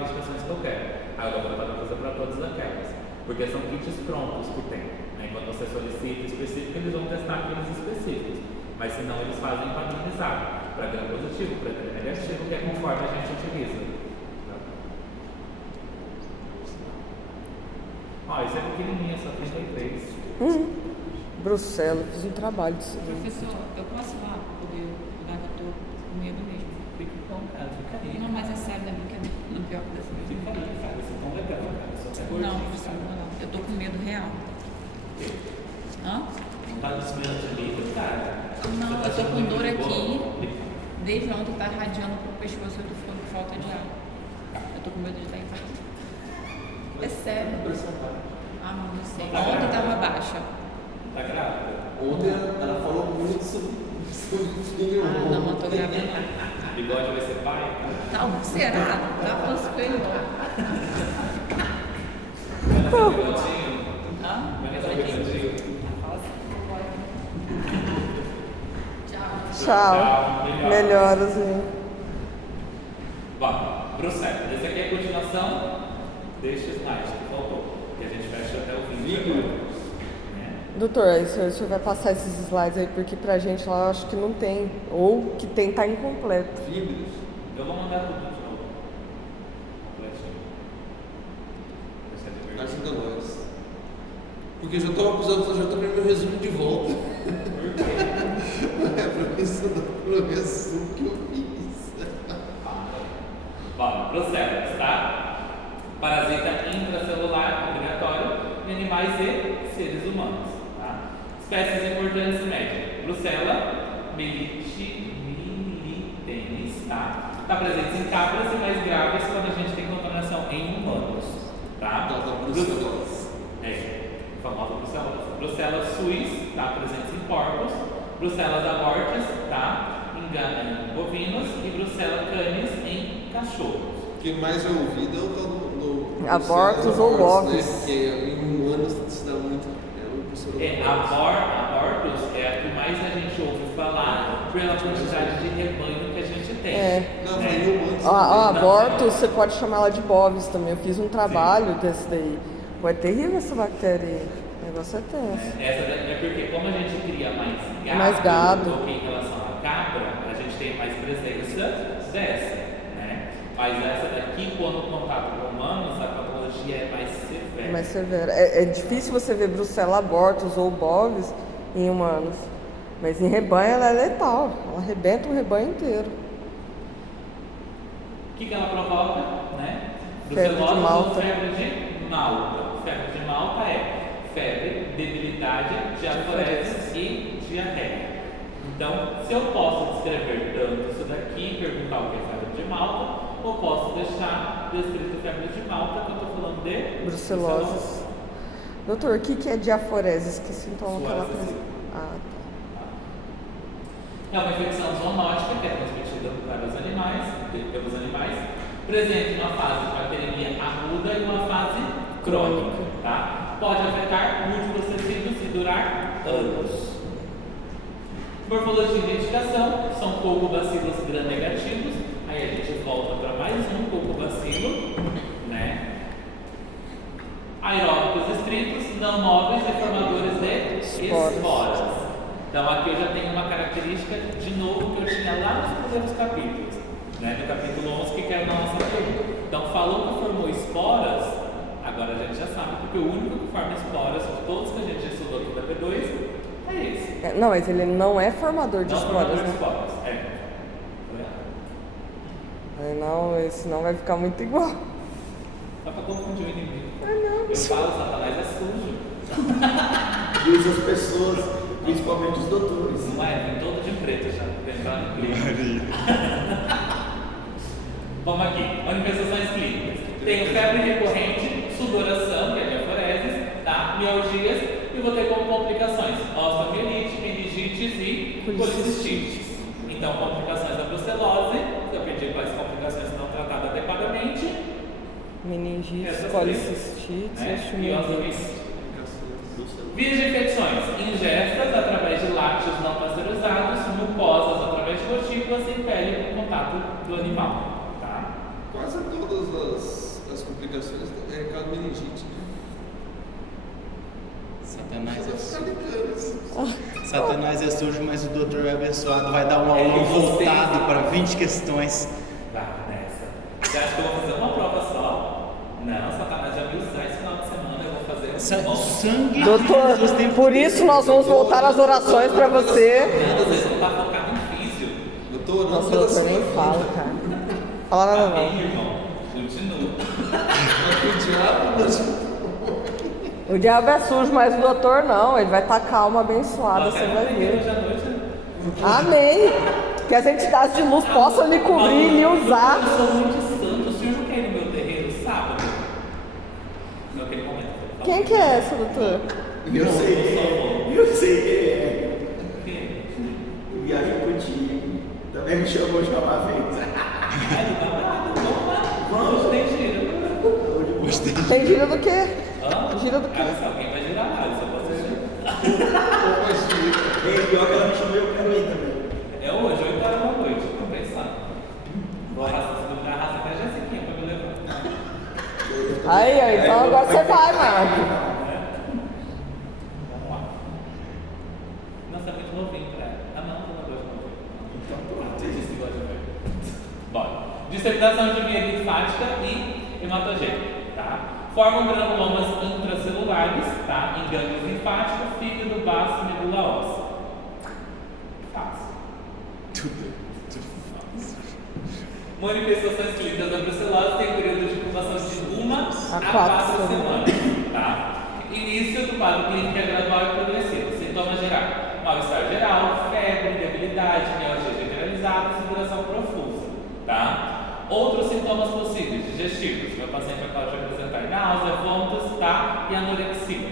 medicações que eu quero. Aí o laboratório vai fazer para todas aquelas, porque são kits prontos que tem. Aí quando você solicita específico, eles vão testar aqueles específicos. Mas se não, eles fazem padronizado para gram positivo, para gram negativo, que é conforme a gente utiliza. Ó, isso é pequenininho, só 33. Bruxelas, fiz um trabalho disso. Professor, eu posso ir lá poder cuidar que eu tô com medo mesmo? Fica bom, cara, fica aí. Não, mas é sério, não é brincadeira. Não pior que dessa vez. Fica aí, cara, isso é tão legal, cara. Só tá Não, gordinho, professor, cara. não. Eu tô com medo real. Hã? Não tá desviando de livro, cara. Não, Você tá eu tô com sentindo dor muito aqui. bom? Desde ontem tá radiando pro pescoço, eu tô ficando com falta de ar. Eu tô com medo de estar infartado. É sério. Não sei. Tá Ontem grávida? tava baixa. Tá grávida? Ontem ela falou muito sobre filho. Não, eu tô grávida não. Bigode vai ser pai? Tá, será? Tá possivelmente. Vai nascer bigodinho? Hã? Vai nascer bigodinho? Tchau. Melhoras, gente. Bom, Bruxelas. Esse aqui é a continuação deste slide que faltou, que a gente fecha até o fim. Doutor, aí o senhor vai passar esses slides aí, porque pra gente lá eu acho que não tem, ou que tem tá incompleto. Fibras. Eu vou mandar tudo de novo. Completinho. Esse é divertido. Ajuda nós. Porque eu já tô acusando, já tô vendo meu resumo de volta. Por quê? Pelo resumo que eu fiz. Bom, Bruxelas, tá? Parasita intracelular obrigatório em animais e seres humanos, tá? Espécies importantes médias. Brucella militenis, tá? Está presente em cabras e mais graves quando a gente tem contaminação em humanos, tá? Bruxelas. Famosa brucelose. Bruxelas suis, tá? Presente em porcos. Bruxelas abortus, tá? Em bovinos. E Bruxelas canis em cachorros. O que mais eu ouvi é o tal do Abortos ou bovis. né? Que em humanos se dá muito. Abortus é a que mais a gente ouve falar pela quantidade de rebanho que a gente tem. Não, né? foi humanos. Aborto, você pode chamar ela de bovis também. Eu fiz um trabalho desse daí. Pô, é terrível essa bactéria aí. O negócio é tenso. Essa daqui é porque como a gente cria Mais gado. do que em relação à cabra, a gente tem mais presença dessa, né? Mas essa daqui, quando contato com humanos, a patologia é mais severa. Mais severa. É difícil você ver Bruxelas abortus ou bovis em humanos. Mas em rebanho ela é letal. Ela arrebenta o rebanho inteiro. O que ela provoca, né? Febre de Brucelose Malta. ou febre de Malta. Febre de Malta é febre, debilidade, diaforese e diarreia. Então, se eu posso descrever tanto isso daqui, perguntar o que é febre de Malta, ou posso deixar descrito febre de Malta, que eu estou falando de Brucelose. Doutor, o que é diaforese? Que sintoma que ela Suave, apresenta? É uma infecção zoonótica que é transmitida pelos animais, presente uma fase de bacteremia aguda e uma fase crônica, tá? Pode afetar múltiplos tecidos e durar anos. Morfologia e identificação são colcobacilos gram-negativos. Aí a gente volta para mais um colcobacilo, né? Aeróbicos estritos, não móveis e formadores de esporas. Então aqui eu já tenho uma característica de novo que eu tinha lá nos primeiros capítulos, né? No capítulo 11, que é a nossa pergunta. Então, falou que formou esporas, agora a gente já sabe, porque o único que forma esporas de todos que a gente estudou aqui da P2 é esse. Não, mas ele não é formador de Não esporas, formador de né? esporas, Aí não, senão vai ficar muito igual. Só pra confundir o inimigo. Não. Eu falo, Satanás é sujo. E usa as pessoas, principalmente os doutores. Não é? Vem todo de preto já, tentando no clima. Vamos aqui, manifestações clínicas. Tenho febre recorrente, sudoração, que é diaforeses, tá? Mialgias, e vou ter como complicações osteomielite, meningites e policistites. Então, complicações da brucelose, se eu pedir quais complicações não tratadas adequadamente, Meningite, policistite, e osteomielite. Vias de infecções, ingestas através de lácteos não pasteurizados, mucosas através de gotículas e pele com contato do animal. Tá? Quase todas as complicações é caso de meningite. Satanás é sujo, mas o doutor é abençoado. Vai dar um É aulão que você- voltado para 20 questões. Vai nessa. Você acha que eu vou fazer uma prova só? Não, Satanás já me usar esse final de semana, eu vou fazer O sangue de Doutor, Jesus tem por isso nós vamos voltar às orações pra você. Às vezes não tá focado em físio. Eu tô orando Nossa, pela doutor, sua nem vida. fala, cara. Fala nada Amém, não. irmão. Continua. O diabo das- O diabo é sujo, mas o doutor não. Ele vai estar calmo, abençoado, você vai ver. Hoje à noite, né? Amém. Que as entidades de luz possam lhe cobrir e lhe usar. Eu sou muito santo. O senhor não quer ir no meu terreiro sábado? Naquele momento. Quem que é essa, doutor? Eu sei quem é. Eu sei quem é. Quem? Viagem contigo. Também me chamou já uma vez. Ai, vamos, tem giro. Hoje tem. Tem gira do quê? Hã? Gira do quê? Ah, se alguém vai girar mais, eu posso assistir. Ei, pior que ela me chamou, eu quero ir também. É hoje, 8 horas da noite, tô pensando. Vou arrastar, se duvidar, arrasta até a Jessiquinha pra me levar. Aí, ó, então agora você vai, Marco. Vamos lá. Nossa, é muito novinho pra ela. Ah, não, não gosto de novo. Então, pronto. Você disse que gosta de ver. Bora. Disseminação de via linfática e hematogênica, tá? Formam granulomas intracelulares, tá? Em gânglios linfáticos, fígado, baço e medula óssea. Fácil. Manifestações clínicas da brucelose têm período de incubação de 1 a 4 semanas. Tá? Início do quadro clínico é gradual e progressivo. Sintomas gerais: mal-estar geral, febre, debilidade, mialgia generalizada e sudoração profusa. Tá? Outros sintomas possíveis: digestivos. Meu paciente pode apresentar náusea, vômitos, tá? E anorexia.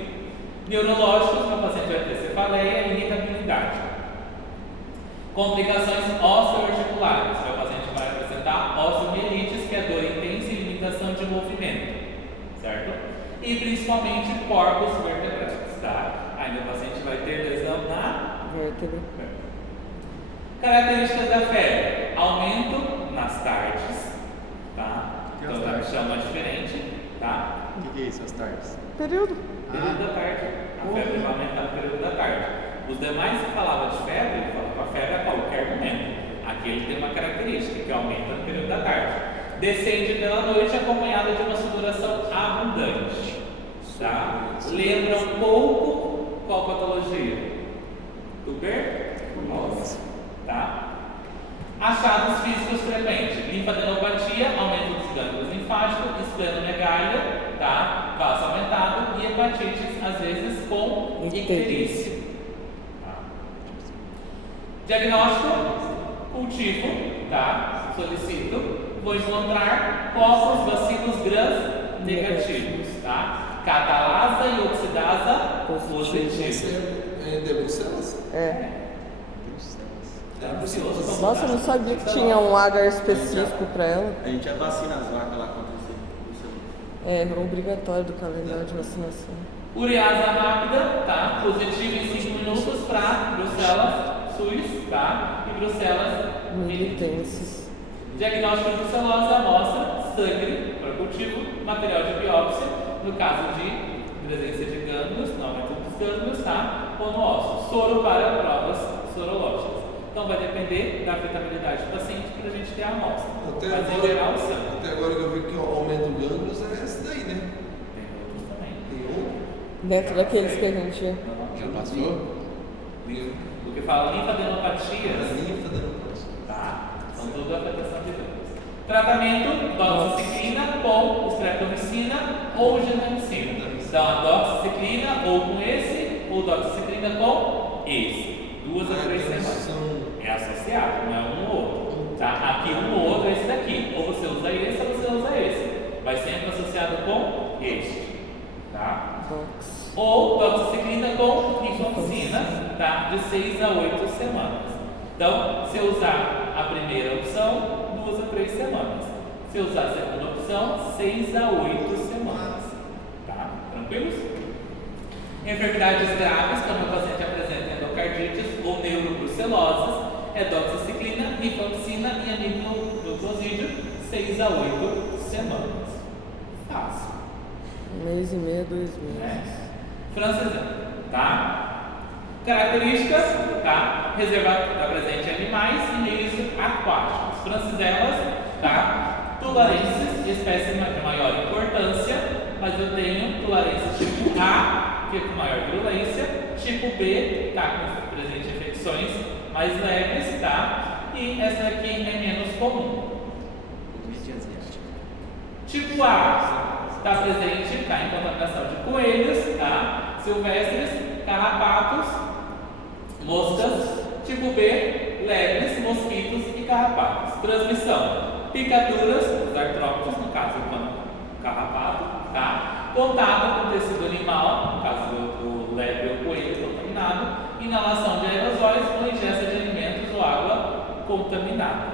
Neurológicos. Meu paciente vai ter cefaleia e irritabilidade. Complicações osteoarticulares. Meu paciente vai apresentar osteomielites, que é dor intensa e limitação de movimento, certo? E principalmente corpos vertebrais, tá? Aí meu paciente vai ter lesão na Vértebra. características da febre: aumento nas tardes, tá? Então tá, chama diferente, tá? O que é isso, as tardes? Período. Período da tarde. A febre vai aumentar no período da tarde. Os demais que falavam de febre, falavam a febre a qualquer momento. Aqui ele tem uma característica que aumenta no período da tarde. Descende pela noite acompanhada de uma sudoração abundante. Tá? Lembra um pouco qual patologia? Tuberculose. Tá? Achados físicos frequentes: linfadenopatia, aumento dos gânglios linfáticos, esplenomegalia, tá? Vaso aumentado e hepatites, às vezes com icterícia. Tá? Diagnóstico: cultivo, tá? Solicito. Vou encontrar copos bacilos gram negativos, tá? Catalasa e oxidasa positivos. É de Bruxelas? É. Bruxelas. Nossa, eu não sabia que tinha um agar específico pra ela. A gente já vacina as vacas lá contra isso. É obrigatório do calendário de vacinação. Urease rápida, tá? Positivo em 5 minutos para Bruxelas suis, tá? E Bruxelas Militenses. Diagnóstico de brucelose: amostra, sangue para cultivo, material de biópsia, no caso de presença de gânglios, não aumento dos gânglios, tá? Ou no osso. Soro para provas sorológicas. Então vai depender da afetabilidade do paciente para a gente ter a amostra. Até Mas em agora, geral, sangue. até agora que eu vi que o aumento de gânglios é esse daí, né? Tem outros também. Tem outro? Dentro daqueles que a gente. Já passou? O que fala linfadenopatias, Linfa da nossa. tá? São tudo afetação de gânglios. Tratamento, doxiciclina com streptomicina ou gentamicina. Então, a doxiciclina ou com esse, ou doxiciclina com esse. 2 a 3 semanas. É associado, não é um ou outro. Tá? Aqui um ou outro é esse daqui. Ou você usa esse ou você usa esse. Vai sempre associado com este. Tá? Ou doxiciclina com rifamicina, tá? De 6 a 8 semanas. Então, se eu usar a primeira opção, 2 a 3 semanas. Se eu usar a segunda opção, 6 a 8 semanas. Tá? Tranquilos? Enfermidades graves, quando o paciente apresenta endocardites ou neurobruceloses, é doxiciclina, rifamicina e aminoglucosídeo, 6 a 8 semanas. Fácil. 1 mês e meio, 2 meses. Francesão, tá? Características, tá? Reservado está presente em animais e meios aquáticos. Franciselas, tá? Tularenses, espécie de maior importância, mas eu tenho tularenses tipo A, que é com maior virulência, tipo B, tá? Com presente infecções mais leves, tá? E essa aqui é menos comum. Tipo A, está presente, tá? Em contaminação de coelhos, tá? Silvestres, carrapatos, moscas. Tipo B, leves, mosquitos e carrapatos. Transmissão: picaduras, os artrópodes, no caso do carrapato, tá? Contato com tecido animal, no caso do leve ou coelho contaminado. Inalação de aerosóis ou ingesta de alimentos ou água contaminada.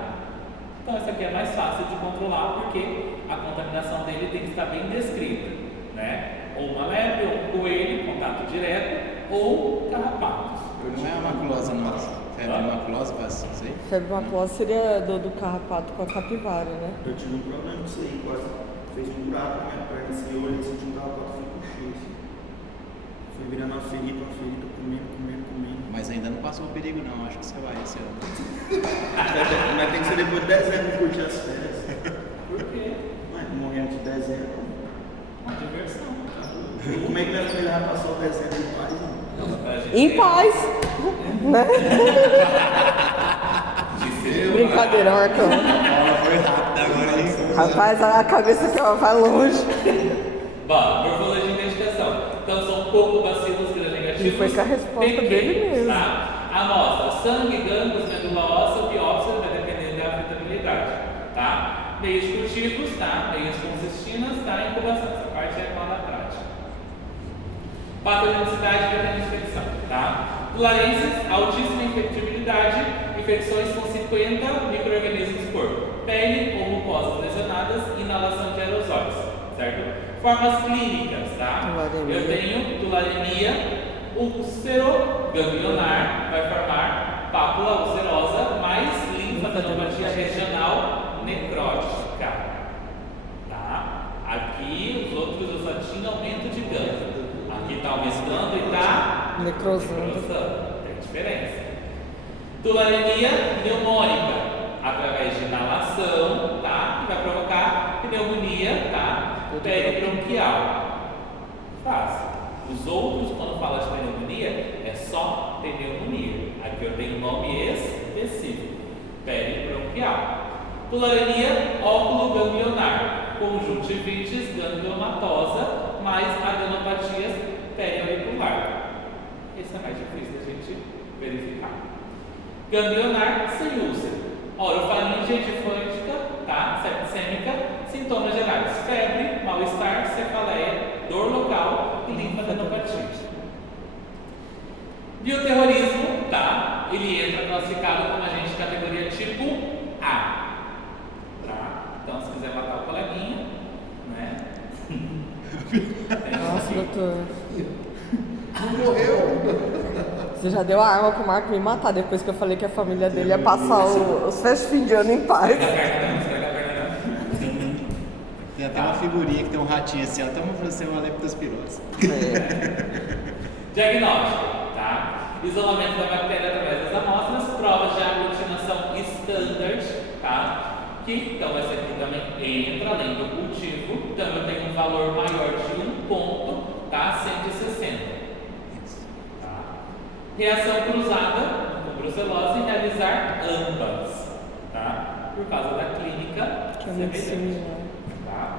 Então essa aqui é mais fácil de controlar porque a contaminação dele tem que estar bem descrita, né? Ou uma lebre, ou um coelho, contato direto, ou carrapatos. Não é a maculosa, não. Febre maculosa, passa isso aí? Febre maculosa seria do carrapato com a capivara, né? Eu tive um problema com isso aí, quase fez um buraco na minha perna, assim, eu olhei, senti um carrapato, fui puxei, assim. Fui virando uma ferida, comendo. Mas ainda não passou o perigo, não. Acho que você vai esse ano. Mas tem que ser depois de dezembro pra curtir as férias. Por quê? Mas morrer antes de dezembro. Uma diversão. Como é que minha família já passou o dezembro em paz, mano? Em paz! Né? Brincadeira, Marcão. Ela foi rápida agora, hein? Rapaz, a cabeça aqui ó, vai longe. Bom, morfologia de identificação. Então são pouco-bacilos gram-negativos. E foi com a resposta pequenos, dele mesmo. Tá? Amostra: sangue, gânglios, medula óssea, biópsia, vai depender da afetabilidade. Tá? Meios cultivos, tá? Meios consistinas, tá? Incubação. Essa parte é com a da prática. Patogenicidade e infecção, tá? Tularenses, altíssima infectibilidade, infecções com 50 micro-organismos por pele ou mucosas lesionadas, inalação de aerosóis, certo? Formas clínicas, tá? Tularemia. Eu tenho tularemia ulceroganglionar, vai formar pápula ulcerosa mais linfadenopatia regional necrótica, tá? Aqui os outros eu só tinha aumento de gânglio. Aqui está aumentando e está Necrosando. Tem diferença. Tularemia pneumônica, através de inalação, tá? Que vai provocar pneumonia, tá? Peribronquial. Fácil. Os outros, quando fala de pneumonia, é só pneumonia. Aqui eu tenho um nome específico: peribronquial. Tularemia óculo-ganglionar, conjuntivites gangliomatosa, mais adenopatias periauricular. Esse é mais difícil da gente verificar. Ganglionar sem úlcera. Orofaringe edifântica, tá? Septicêmica. Sintomas gerais: febre, mal-estar, cefaleia, dor local e linfadenopatite. Bioterrorismo, tá? Ele entra classificado como agente de categoria tipo A. Tá? Então, se quiser matar o coleguinha, né? Nossa, doutor. Não morreu? Você já deu a arma pro Marco me matar depois que eu falei que a família dele ia passar os festas de fim de ano em paz. Tem até uma figurinha que tem um ratinho assim, ela toma pra ser uma leptospirose. Diagnóstico, tá? Isolamento da bactéria através das amostras, provas de aglutinação standard, tá? Que então essa aqui também entra além do cultivo, então eu tenho um valor maior de 1 ponto, tá? 160. Tá? Reação cruzada com brucelose, realizar ambas, tá? Por causa da clínica Que é muito semelhante. similar. Tá?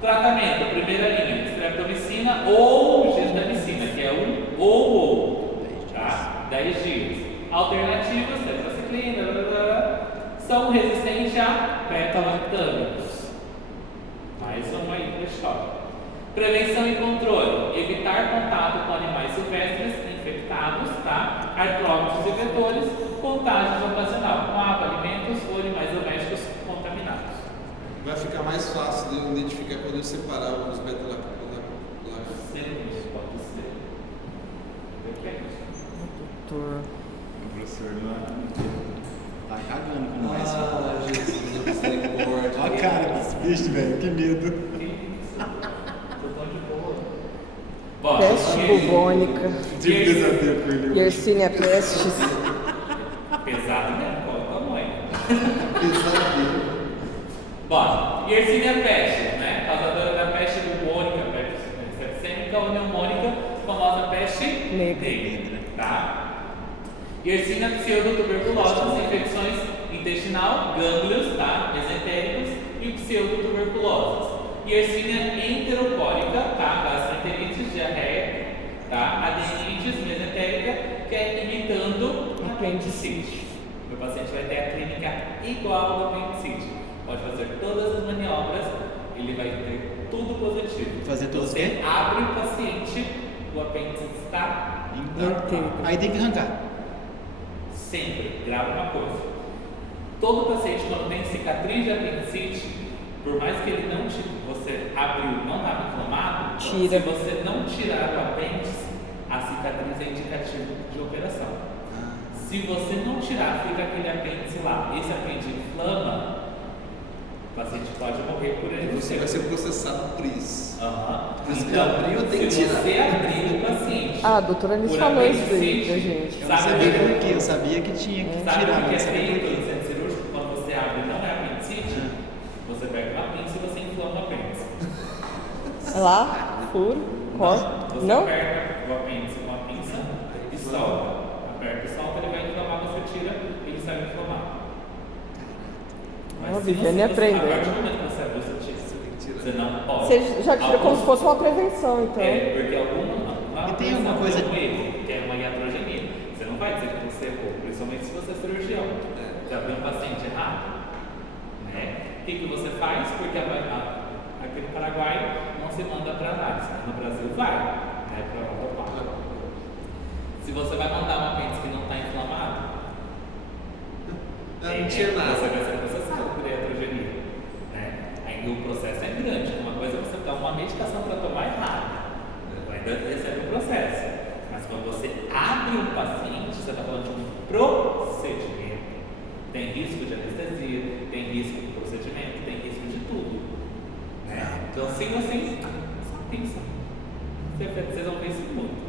Tratamento, primeira linha, streptomicina ou gentamicina, que é um ou, tá? 10 dias. Alternativas, tetraciclina, blá, blá, blá, são resistentes a beta-lactâmicos. Mais um aí para história. Prevenção e controle, evitar contato com animais silvestres infectados, tá? Artrópodes e vetores, contágios ocasional com água, alimentos ou animais domésticos contaminados. Vai ficar mais fácil de eu identificar quando eu separar os beta-lactâmicos. Sempre pode ser. Perfeito. Doutor. O professor não tá cagando com nós. Ah, Jesus, misericórdia. Olha a cara desse bicho, velho, que medo. Que isso? Tô tão de boa. Bom, Peste bubônica. Tive pesadelo com ele. Yersinia pestis. pesado mesmo, qual é o tamanho? Pesadelo. Bom, Yersinia pestis, né? Causadora da peste bubônica, peste sepsêmica ou pneumônica, famosa peste negra, tá? Yersinia pseudotuberculosas, infecções intestinal, gânglios, tá? Mesentéricos e pseudotuberculosas. Yersinia enterocólica, tá? Gastroenterites, diarreia, tá? Adenites, mesentérica, que é imitando apendicite. O paciente vai ter a clínica igual ao do apendicite. Pode fazer todas as maniobras, ele vai ter tudo positivo. Fazer todas Você o quê? abre o paciente, o apêndice está Inteiro. Aí tem que arrancar. sempre, grava uma coisa. Todo paciente, quando tem cicatriz de apendicite, por mais que ele não você abriu, não estava inflamado, Tira. se você não tirar o apêndice, a cicatriz é indicativo de operação. Se você não tirar, fica aquele apêndice lá. Esse apêndice inflama, o paciente pode morrer por ele. Você vai ser processado por isso. Aham. Por isso que Então, abriu, tem que se tirar. você abrir o paciente. Ah, a doutora Alice por falou isso aí apendicite, pra gente. Eu não sabe sabia por por quê, eu sabia que tinha que Sabe tirar, o que é mas sabia feito por no quê. centro cirúrgico? Quando você abre e não é apendicite, você pega uma pinça e você inflama o apêndice. Lá, furo, corta. Você Não? aperta o apêndice com a pinça e solta. Aperta e solta, ele vai inflamar, você tira, ele sai inflamado. Ah, se vivendo e você- aprendendo. A partir do momento que você abriu, você tira. Você não pode. Você já tira como se fosse uma prevenção, então. É, porque alguma E tem alguma coisa- um erro, que é uma iatrogenia. Você não vai dizer que você errou, principalmente se você é cirurgião. Você abriu um paciente errado, né? O que você faz? Porque aqui no Paraguai não se manda para análise, no Brasil vai, né? Para roubar. Se você vai mandar um apêndice que não está inflamado, Não tinha você nada. vai ser processado por iatrogenia, né? Aí o processo é grande. Uma coisa é você dar uma medicação para tomar errado. Ainda recebe um processo. Mas quando você abre um paciente, você está falando de um procedimento. Tem risco de anestesia, tem risco de procedimento, tem risco de tudo. Né? Então, se você só pensa, vocês vão ver isso muito.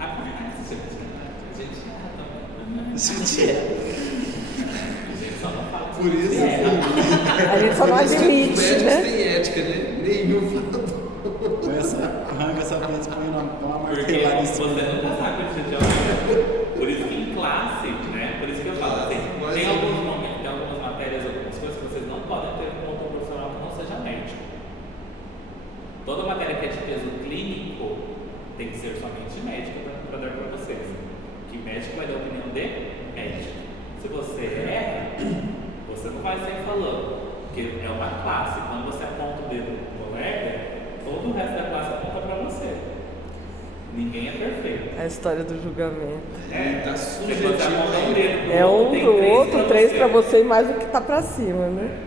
Acontece, gente. A gente erra também. Gente, é. A gente só não fala. Por isso, A gente só não por isso que admite, médicos né? têm ética, né? Nenhum. Põe arranca essa pêndice, põe uma Porque martelada em você cima. nunca sabe o que você já. Por isso que em classe, né? Por isso que eu falo, tem alguns momentos, tem algumas matérias, algumas coisas que vocês não podem ter como outro profissional que não seja médico. Toda matéria que é de peso clínico tem que ser somente médico para dar para vocês. Que médico vai dar a opinião de médico. Se você erra, você não vai sair falando, porque é uma classe. Quando você aponta o dedo no colega, todo o resto da classe aponta para você. Ninguém é perfeito. A história do julgamento. Tá Você subjetivo pode apontar um aí. dedo pro É um tem pro três outro, pra três você. pra você e mais o que tá pra cima, né?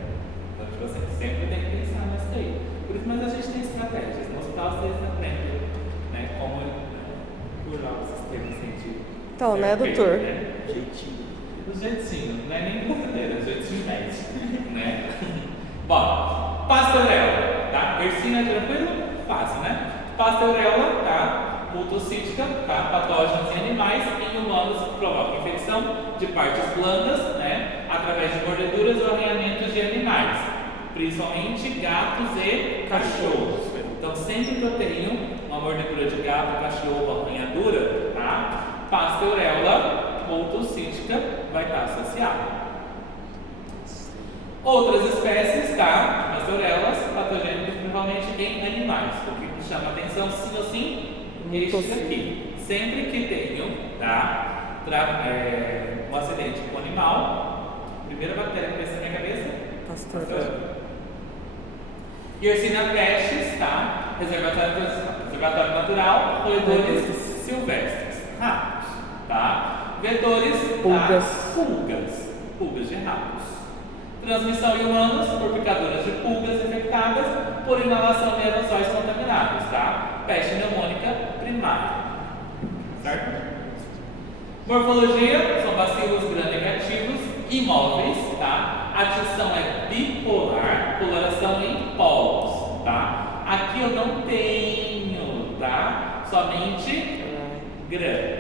Então, tipo assim, sempre tem que pensar nisso daí. Por isso, mas a gente tem estratégias. No hospital, vocês aprendem, né? Como curar o sistema científico. Então, né, Perfeito, doutor? Né? Jeitinho. Do jeitinho, não é nem brincadeira, é jeitinho médico, né? Bom, pasta auréola, tá? Yersinia é tranquilo? Fácil, né? Pasta auréola, tá? multocítica, tá? Patógenos em animais, em humanos provoca infecção de partes blandas, né? Através de mordeduras ou arranhamentos de animais, principalmente gatos e cachorros. Então, sempre que eu tenho uma mordedura de gato, cachorro, arranhadura, tá? Pasteurella multocítica vai estar associada. Outras espécies, tá? Pastorellas, patogênicos principalmente em animais. O que nos chama atenção, sim ou sim, estes aqui. Sempre que tenho, tá? Um acidente com animal, primeira bactéria que pensa na minha cabeça, Pastorella. Yersinia pestis, tá? Reservatório natural, roedores silvestres, ratos, tá? Vetores, Pulgas. Tá? Pulgas de ratos. Transmissão em humanos por picaduras de pulgas infectadas por inalação de aerossóis contaminados, tá? Peste pneumônica primária, certo? Morfologia, são bacilos gram-negativos, imóveis, tá? A tinção é bipolar, coloração em polos, tá? Aqui eu não tenho, tá? Somente gram,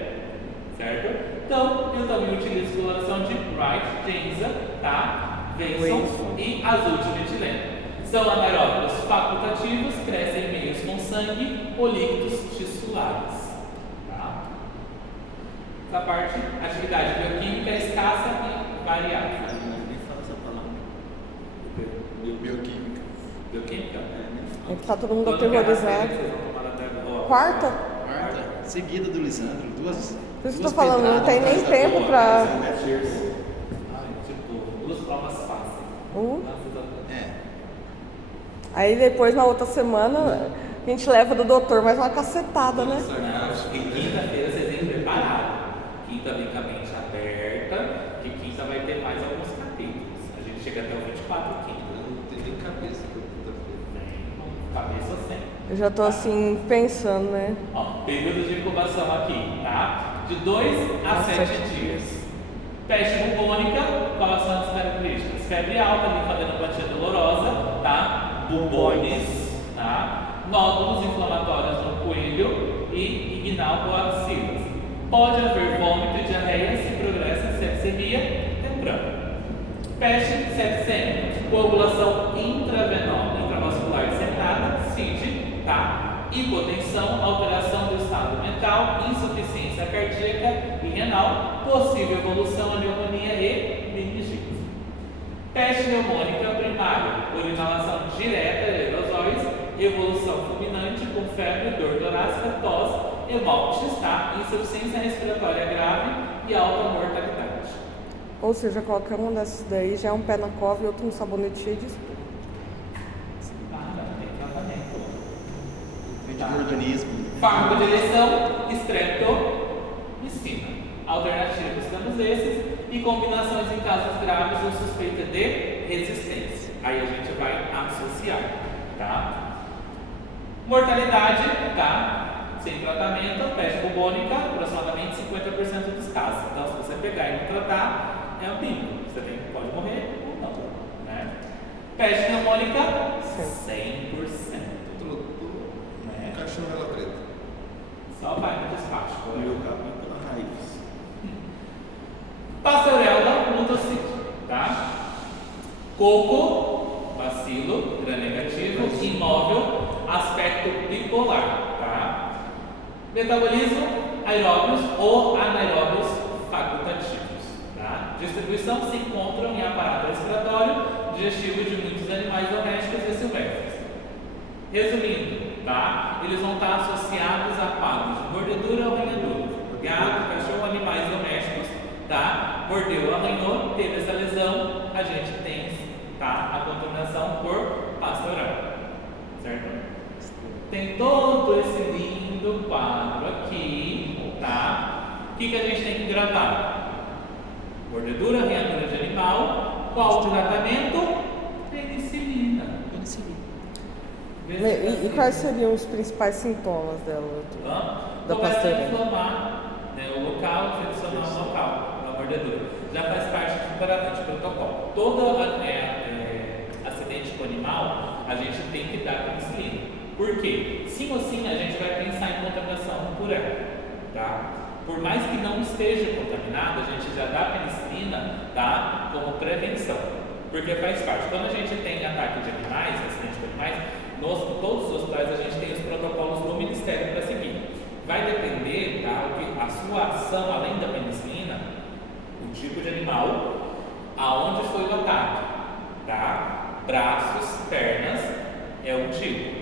certo? Então, eu também utilizo coloração de Wright, Genza, tá? Benson e azul de metileno. São anaeróbios facultativos, crescem em meios com sangue ou líquidos tissulares. Tá? Essa parte, atividade bioquímica escassa e variável. Nem fala essa palavra. Bioquímica. Bioquímica? É que tá todo mundo Quando que é a aterrorizado. matéria que vocês vão tomar até agora? Quarta? Quarta, seguida do Lisandro, duas. Por isso que eu duas tô falando, não tem pedradas nem atrás da tempo outra. pra. Tipo, duas provas fáceis. É. Aí depois, na outra semana, a gente leva do doutor mais uma cacetada, né? Não, que quinta-feira vocês têm que preparar. Quinta vem com a mente aberta, que quinta vai ter mais alguns capítulos. A gente chega até o 24 quinta. Eu não tenho nem cabeça pra quinta-feira. Cabeça sem. Eu já tô assim, pensando, né? Ó, período de incubação aqui, tá? De 2 a 7 dias. Peste bubônica, quais são as características? Febre alta, linfadenopatia dolorosa, tá? Bubones, tá? Nódulos inflamatórios no coelho e ignalcoaxilas. Pode haver vômito e diarreia se progressa em sepsemia temprana. Peste sepsêmica, coagulação intravascular disseminada, CID, tá? Hipotensão, alteração do estado mental, insuficiência cardíaca e renal, possível evolução a pneumonia e meningite. Peste pneumônica primária, por inalação direta de aerosóis, evolução fulminante com febre, dor torácica, tosse, hemópsis, tá? Insuficiência respiratória grave e alta mortalidade. Ou seja, qualquer um dessas daí já é um pé na cova e outro um sabonete cheio de espuma. Tem tratamento. Antiorganismo. Fármaco de eleição, streptomicina. Alternativas temos esses e combinações em casos graves ou suspeita de resistência. Aí a gente vai associar, tá? Mortalidade, tá? Sem tratamento, peste bubônica, aproximadamente 50% dos casos. Então, se você pegar e não tratar, é um bingo. Você pode morrer ou não, né? Peste pneumônica, 100%. Né? Cachorro ela preta. Só vai no despacho. O meu capim pela raiz. Pastorella multocítica, tá? Coco, bacilo, gram-negativo, imóvel, aspecto bipolar, tá? Metabolismo, aeróbios ou anaeróbios facultativos, tá? Distribuição se encontram em aparato respiratório, digestivo de muitos animais domésticos e silvestres. Resumindo, tá? Eles vão estar associados a quadros de mordedura ou arranhadura. Gato, cachorro, animais domésticos, tá? Mordeu, arranhou, teve essa lesão, a gente tem, tá? A contaminação por Pastorella, certo? Tem todo esse lindo quadro aqui, tá? O que a gente tem que gravar? Mordedura, arranhadura de animal, qual o tratamento? Penicilina. E quais seriam os principais sintomas dela? Da Começa a Pastorella? inflamar, né, o local, infeccionar o local, da mordedura. Já faz parte do protocolo. Todo acidente com animal, a gente tem que dar penicilina. Por quê? Sim ou sim, a gente vai pensar em contaminação por esteja contaminado, a gente já dá a penicilina, tá, como prevenção, porque faz parte. Quando a gente tem ataque de animais, acidente de animais, todos os hospitais a gente tem os protocolos do Ministério para seguir. Vai depender, tá, a sua ação, além da penicilina, o tipo de animal, aonde foi o ataque, tá? Braços, pernas é um tipo,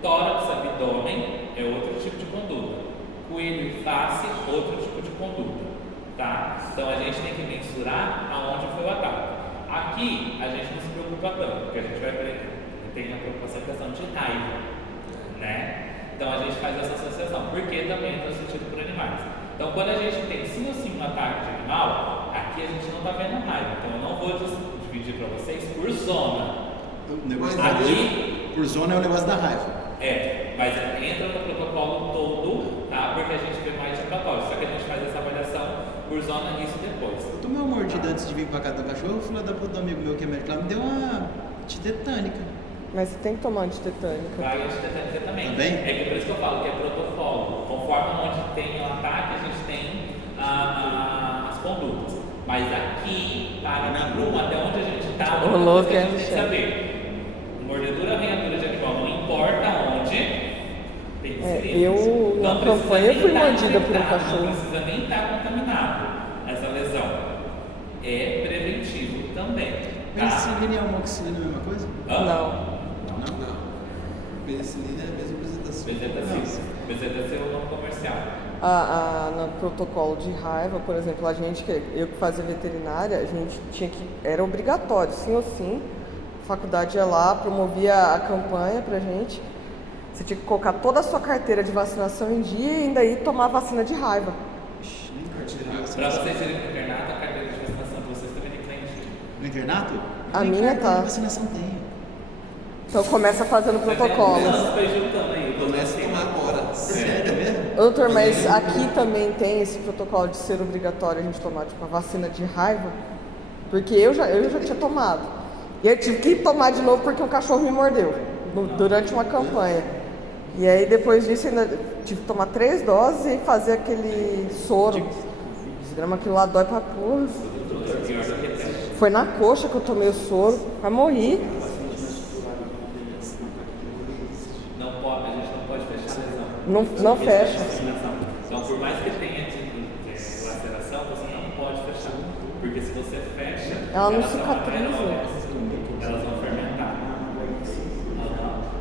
tórax, abdômen é outro tipo de conduta, coelho e face, outro tipo de conduta, tá? Então a gente tem que mensurar aonde foi o ataque. Aqui a gente não se preocupa tanto, porque a gente vai ter a preocupação em questão de raiva, né? Então a gente faz essa associação, porque também é transmitido por animais. Então quando a gente tem sim ou sim um ataque de animal, aqui a gente não está vendo raiva. Então eu não vou dividir para vocês por zona. O negócio Aqui, por zona é o negócio da raiva. mas entra no protocolo todo, tá? Porque a gente vê mais de ambulatório. Só que a gente faz essa avaliação por zona, isso depois. Eu tomei uma mordida antes de vir pra cá do cachorro, o filho da puta do amigo meu que é médico lá me deu uma antitetânica. Mas você tem que tomar antitetânica. Vai antitetânica também. Também? É que por isso que eu falo que é protocolo. Conforme onde tem o ataque, a gente tem as condutas. Mas aqui, para na bruma, até onde a gente está, a gente tem que saber. Mordedura, arranhadura de animal, não importa onde, penicilina. Eu, na campanha, fui mordida por um Não cachorro. precisa nem estar contaminado essa lesão. É preventivo também. Tá? Penicilina e amoxicilina é a mesma coisa? Não. Não. Penicilina é a mesma apresentação. Bezetacil é o nome comercial. No protocolo de raiva, por exemplo, eu que fazia veterinária, a gente tinha que, era obrigatório, sim ou sim, a faculdade ia lá, promovia a campanha pra gente, você tinha que colocar toda a sua carteira de vacinação em dia e ainda ir tomar vacina de raiva. Para vocês irem no internato, a carteira de vacinação de vocês também tem que estar em dia. No internato? A minha tá. Vacinação tem. Então começa fazendo protocolos. Não, foi juntando aí. Começa a tomar agora. Sério mesmo? Doutor, mas aqui também tem esse protocolo de ser obrigatório a gente tomar tipo, a vacina de raiva? Porque eu já tinha tomado. E eu tive que tomar de novo porque um cachorro me mordeu durante uma campanha. E aí depois disso ainda tive que tomar 3 doses e fazer aquele soro. Desgrama, aquilo lá dói pra porra. Foi na coxa que eu tomei o soro, quase morri. A gente não pode fechar a lesão. Não fecha. Então, por mais que tenha laceração, você não pode fechar. Porque se você fecha, Ela não elas são cicatriza. anaeróbias, elas vão fermentar.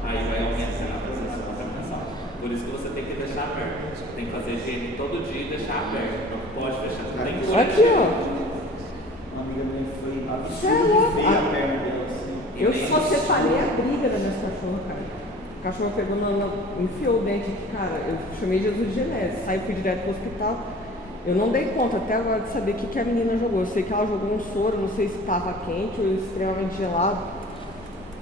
Aí vai aumentar a presença da contaminação. Por isso que você tem que deixar aberto. Tem que fazer higiene todo dia e deixar aberto. Não pode fechar. Tem que Aqui, ó. Uma amiga minha foi Você é louco. feia a perna dela assim. Eu só separei a briga das minhas cachorras, cara. O cachorro pegou, enfiou o dente aqui, cara. Eu chamei Jesus de genese, saí, fui direto pro hospital. Eu não dei conta até agora de saber o que a menina jogou. Eu sei que ela jogou um soro, não sei se estava quente ou extremamente gelado.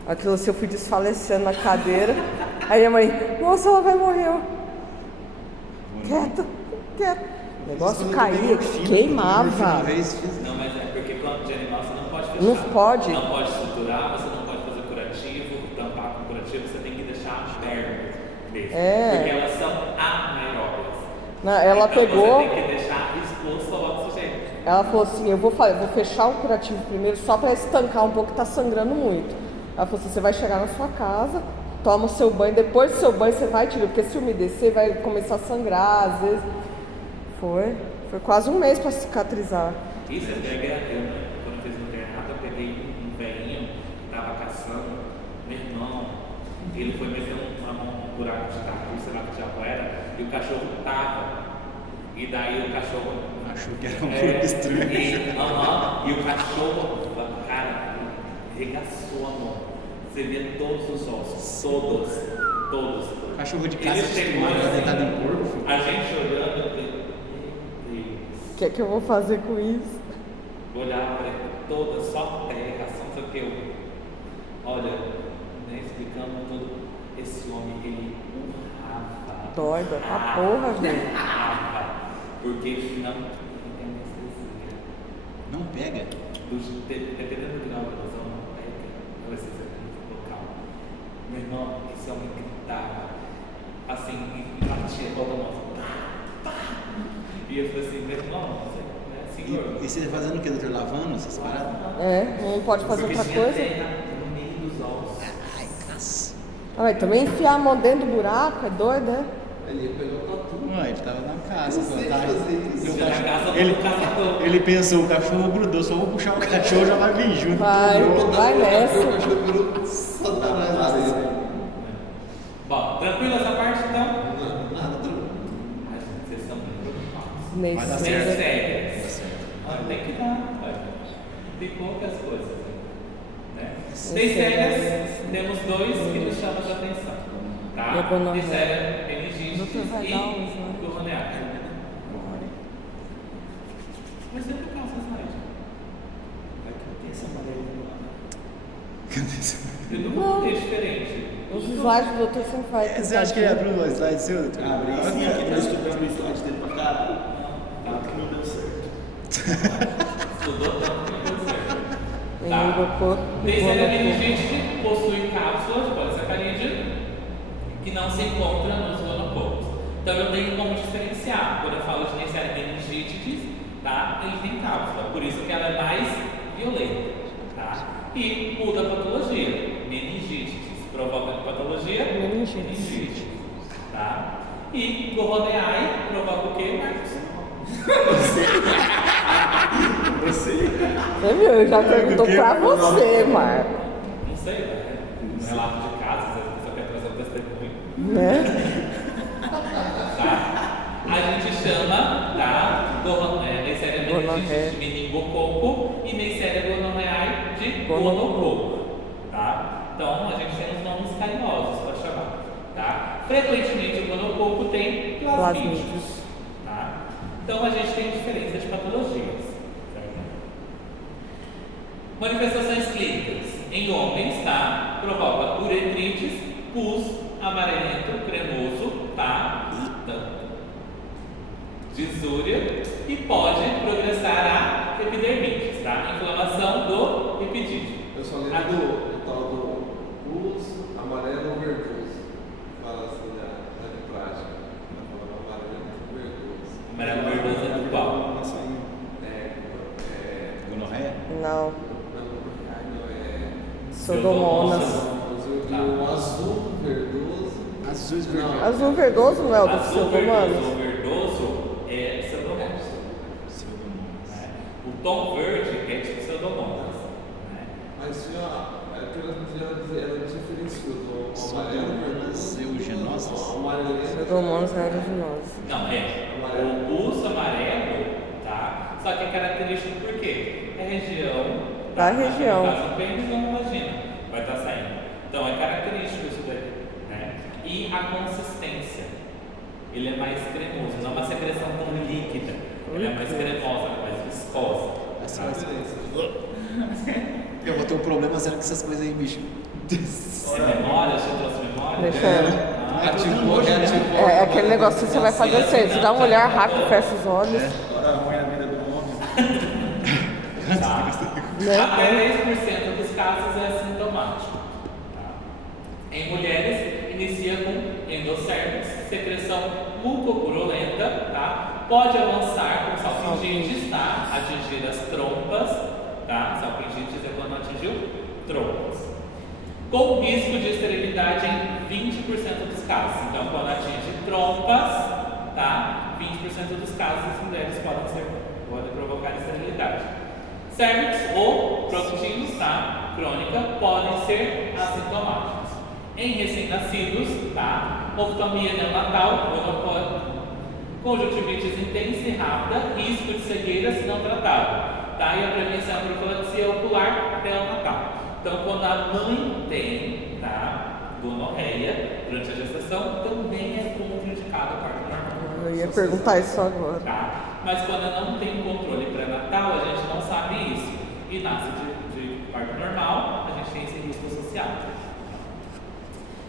Aquilo assim, eu fui desfalecendo na cadeira. Aí a mãe, nossa, ela vai morrer. Quieta. O negócio caía, queimava. Não, mas é porque quando de animal você não pode fechar. Não pode. Não pode estruturar, você não pode fazer curativo, tampar com curativo, você tem que deixar aberto mesmo. Porque elas são anaeróbias. Ela então, pegou. Você tem que deixar exposto ao oxigênio. Ela falou assim, eu vou fechar o curativo primeiro só para estancar um pouco, que tá sangrando muito. Ela falou assim, você vai chegar na sua casa, toma o seu banho, depois do seu banho você vai tirar, porque se umedecer vai começar a sangrar, às vezes. Foi quase um mês para cicatrizar. Isso é pega, quando eu fiz o internato, eu peguei um velhinho que tava caçando, meu irmão, ele foi meter um buraco de tatu, sei lá que diabo era, e o cachorro tava. E daí o cachorro achou que era um corpo estranho. E o cachorro, cara, regaçou a mão. Você vê todos os ossos, todos. Cachorro de casa chegou deitado em porco. A gente olhando, O que é que eu vou fazer com isso? olhar para ele toda, só terra, só não sei o que. Olha, né, explicando tudo, esse homem, ele urrava. Dói pra porra, velho. Urrava, porque não tem anestesia. Não pega? Dependendo do grau da lesão, não pega a anestesia local. Meu irmão, esse homem gritava, assim, e batia toda a mão. E E eu falei assim, não, senhor. E você fazendo o que, doutor? Lavando essas paradas? Não pode fazer outra tinha coisa. terra no meio dos ossos. Ai, nossa. Mas também enfiar a mão dentro do buraco, é doido, né? Ele pegou tatu. Não, ele tava na casa. Eu sei tá? fazer isso. E o Na cachorro- casa do ele, caçador. ele pensou, o cachorro grudou, só vou puxar o cachorro, já vai vir junto. Vai nessa. O cachorro virou satanás na areia. Bom, tranquilo essa parte então? Nada, tranquilo. Ai, gente, vocês estão muito preocupados. Vai dar Sem certo. sérias. Tem que dar. Tem poucas coisas. Né? Tem sérias, temos dois que nos chamam a atenção. Tá? Gonorreia. Tem séria, meningite Doutor, vai dar uns, né? e gonorreia. Mas sempre passa slide. Vai que tem essa amarelinha lá. Eu nunca contei diferente. Os slides do doutor sempre vai. Você acha que ele abriu o slide seu, doutor? Abre sim, aqui nós estudamos o slide dele pra cá. Tanto que não deu certo. Estudou tanto que não deu certo. Meningococco, Tem séria gonococco. meningite, possui cápsulas de polissacarídeo que não se encontra nos gonococos. Então eu tenho como diferenciar. Quando eu falo de Neisseria meningitidis, tá? Ele tem cápsula, por isso que ela é mais violenta. Tá? E muda a patologia. Meningite provoca patologia? Meningite. Tá? E Gonorreae provoca o quê, Marcos? Você. Você viu? Já perguntou pra você, Marco. Não sei, né? Um relato de casa, às vezes a pessoa quer trazer um testemunho. Né? Tá? A gente chama, tá? Neisseria meningite de meningococo e Neisseria gonorreae de gonococo. Tá? Então a gente tem uns nomes carinhosos para chamar. Tá? Frequentemente o gonococo tem plasmídeos. Tá? Então a gente tem diferença de patologias. Certo? Manifestações clínicas. Em homens, tá? Provoca uretrites, pus, amarelento, cremoso, tá? Disúria e pode progressar a epidermite, tá? Inflamação do epidídimo. Eu só lembro do tal do pus amarelo verdoso. Fala assim da prática. Amarelo verdoso. Amarelo verdoso é do qual? Nossa, aí. Gonorreia? Não. Não é. Sodomonas. O azul verdoso. Azuis vermelhos. Azul verdoso não é o do Azul Sodomonas? verdoso é pseudomonas. Né? O tom verde é tipo pseudomonas. Né? Mas ela diferenciou do amarelo verdoso. Eugenosas? O amarelo Sodomonas aeruginosa. Não, o pus amarelo, tá? Só que é característico por quê? É região. Da região. No caso, o pênis ou uma vagina vai estar saindo. Então é característico isso daí. Né? E a consistência. Ele é mais cremoso, não é uma secreção tão líquida. Ele é mais cremosa, mais viscosa. Eu vou ter um problema sério com essas coisas aí, bicho. É memória, você trouxe memória? Deixa Ativou. É aquele negócio que você vai fazer assim, você dá uma olhar rápido, fecha os olhos. Agora põe a vida do homem. Tá? Né? Até 10% dos casos é assintomático. Tá? Em mulheres, inicia com endosservix, secreção mucopurulenta, tá? Pode avançar com salpingites, tá? Atingir as trompas, tá? Salpingites é quando atingiu trompas. Com risco de esterilidade em 20% dos casos. Então, quando atinge trompas, tá? 20% dos casos as mulheres podem provocar esterilidade. Cervix ou proctinos, tá? Crônica, podem ser assintomáticos. Em recém-nascidos, tá? Oftalmia neonatal, conjuntivites intensa e rápida, risco de cegueira se não tratado, tá? E a prevenção de profilaxia ocular neonatal. Então, quando a mãe tem, tá? Gonorreia durante a gestação, também é contraindicado a parto normal. Eu ia perguntar isso agora. Tá? Mas quando não tem controle pré-natal, a gente não sabe isso. E nasce de parto normal, a gente tem esse risco associado.